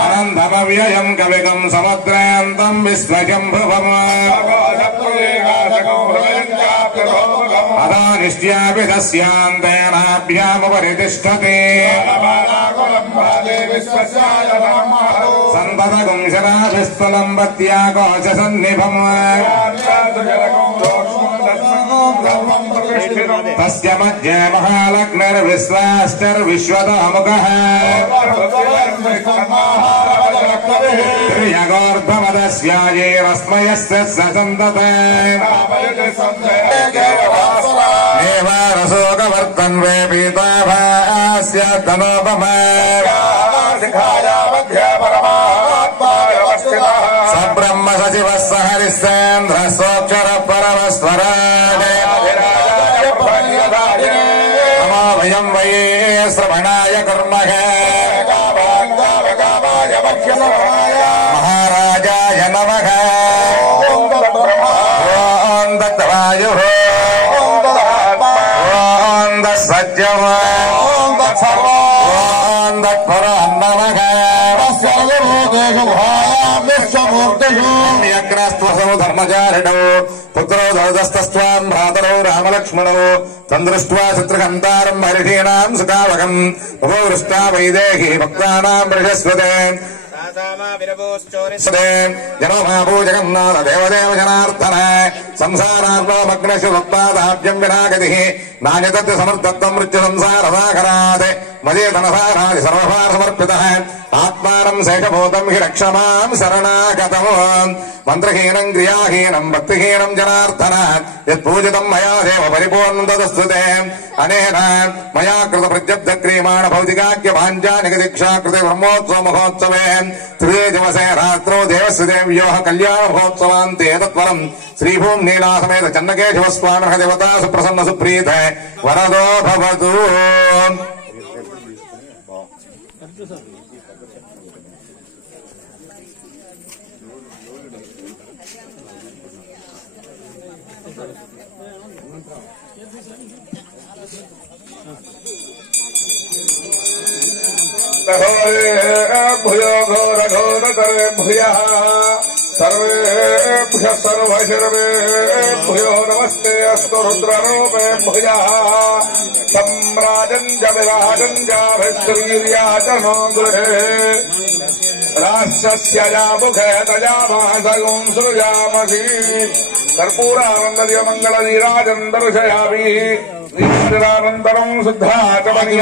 అనంతమవ్యయం కవికం సముద్రాంతం విశ్వశంభువం అదా నిశ్చాపి తస్యాంతేనాభ్యాముపరి తిష్టతి సంపదగుం శరాభిస్థలం పత్యాకోశ సన్నిభం తస్య మధ్యే మహాలగ్నిర్విశ్వాశ్చర్విశ్వతోముఖః త్రియగోర్ధ్వమదస్యాయేరస్మయస్య సంతతే దేవారసోకవర్తన్వే పీతాభాస్య తనోపమా సబ్రహ్మ సచివ సహరిశ్చేంద్ర సోక్షర పరమస్వరాజే నమో వయం వై శ్రవణాయ కుర్మః మహారాజాయ నమః ఓం దత్తవాయుః ఓం దత్సత్యం ఓం దత్పురం నమః యజ్ఞస్త్వసౌ ధర్మచారిణౌ పుత్రౌ దౌదస్తస్త్వాం భ్రాతరౌ రామలక్ష్మణౌ తందృష్ట్వా శత్రుహంతారం హరిషీణాం సుఖావకం ఉపవృష్టా వైదేహీ భక్తానాం ప్రశస్వతే జనమాభూ జగన్నాథ దేవదేవ జనార్దన సంసారార్ణోమగ్నశు ఉత్పాదాభ్యం వినాగతి నాణ్యతత్వ సమర్థత్వం మృత్యు సంసార సాగరాత్ మదే ధనసారాది సర్వభార సమర్పిత ఆత్మానం శేషభూతం హి రక్షమాం శరణాగతం మంత్రహీనం క్రియాహీనం భక్తిహీనం జనార్దన యత్పూజితం మయా దేవ పరిపూర్ణం తదస్తుతే అనేన మయా కృత ప్రత్యబ్ధ క్రియమాణ భౌతికాఖ్య భాంజానిక దీక్షాకృతే బ్రహ్మోత్సవ మహోత్సవే త్రిదే దివసే రాత్రో దేవస్య దేవ్యో కళ్యాణ మహోత్సవాంతే తత్వరం శ్రీభూం నీలా సమేత చన్నకేశవ స్వామి దేవతా సుప్రసన్న సుప్రీత వరదో భవతు. భూయో ఘోరఘోరకరే భూయః సర్వేభ్యః సర్వశర్వేభ్యో నమస్తే అస్తు రుద్రరూపే భూయః సమ్రాజం చ విరాజం చాభిస్త్రీర్యాచనో గృహే రాష్ట్రస్య యాముఖే తయామాసగం సృజామసి కర్పూరానందమంగళ నీరాజం దర్శయామి శ్రీరానందరం శుద్ధాచమని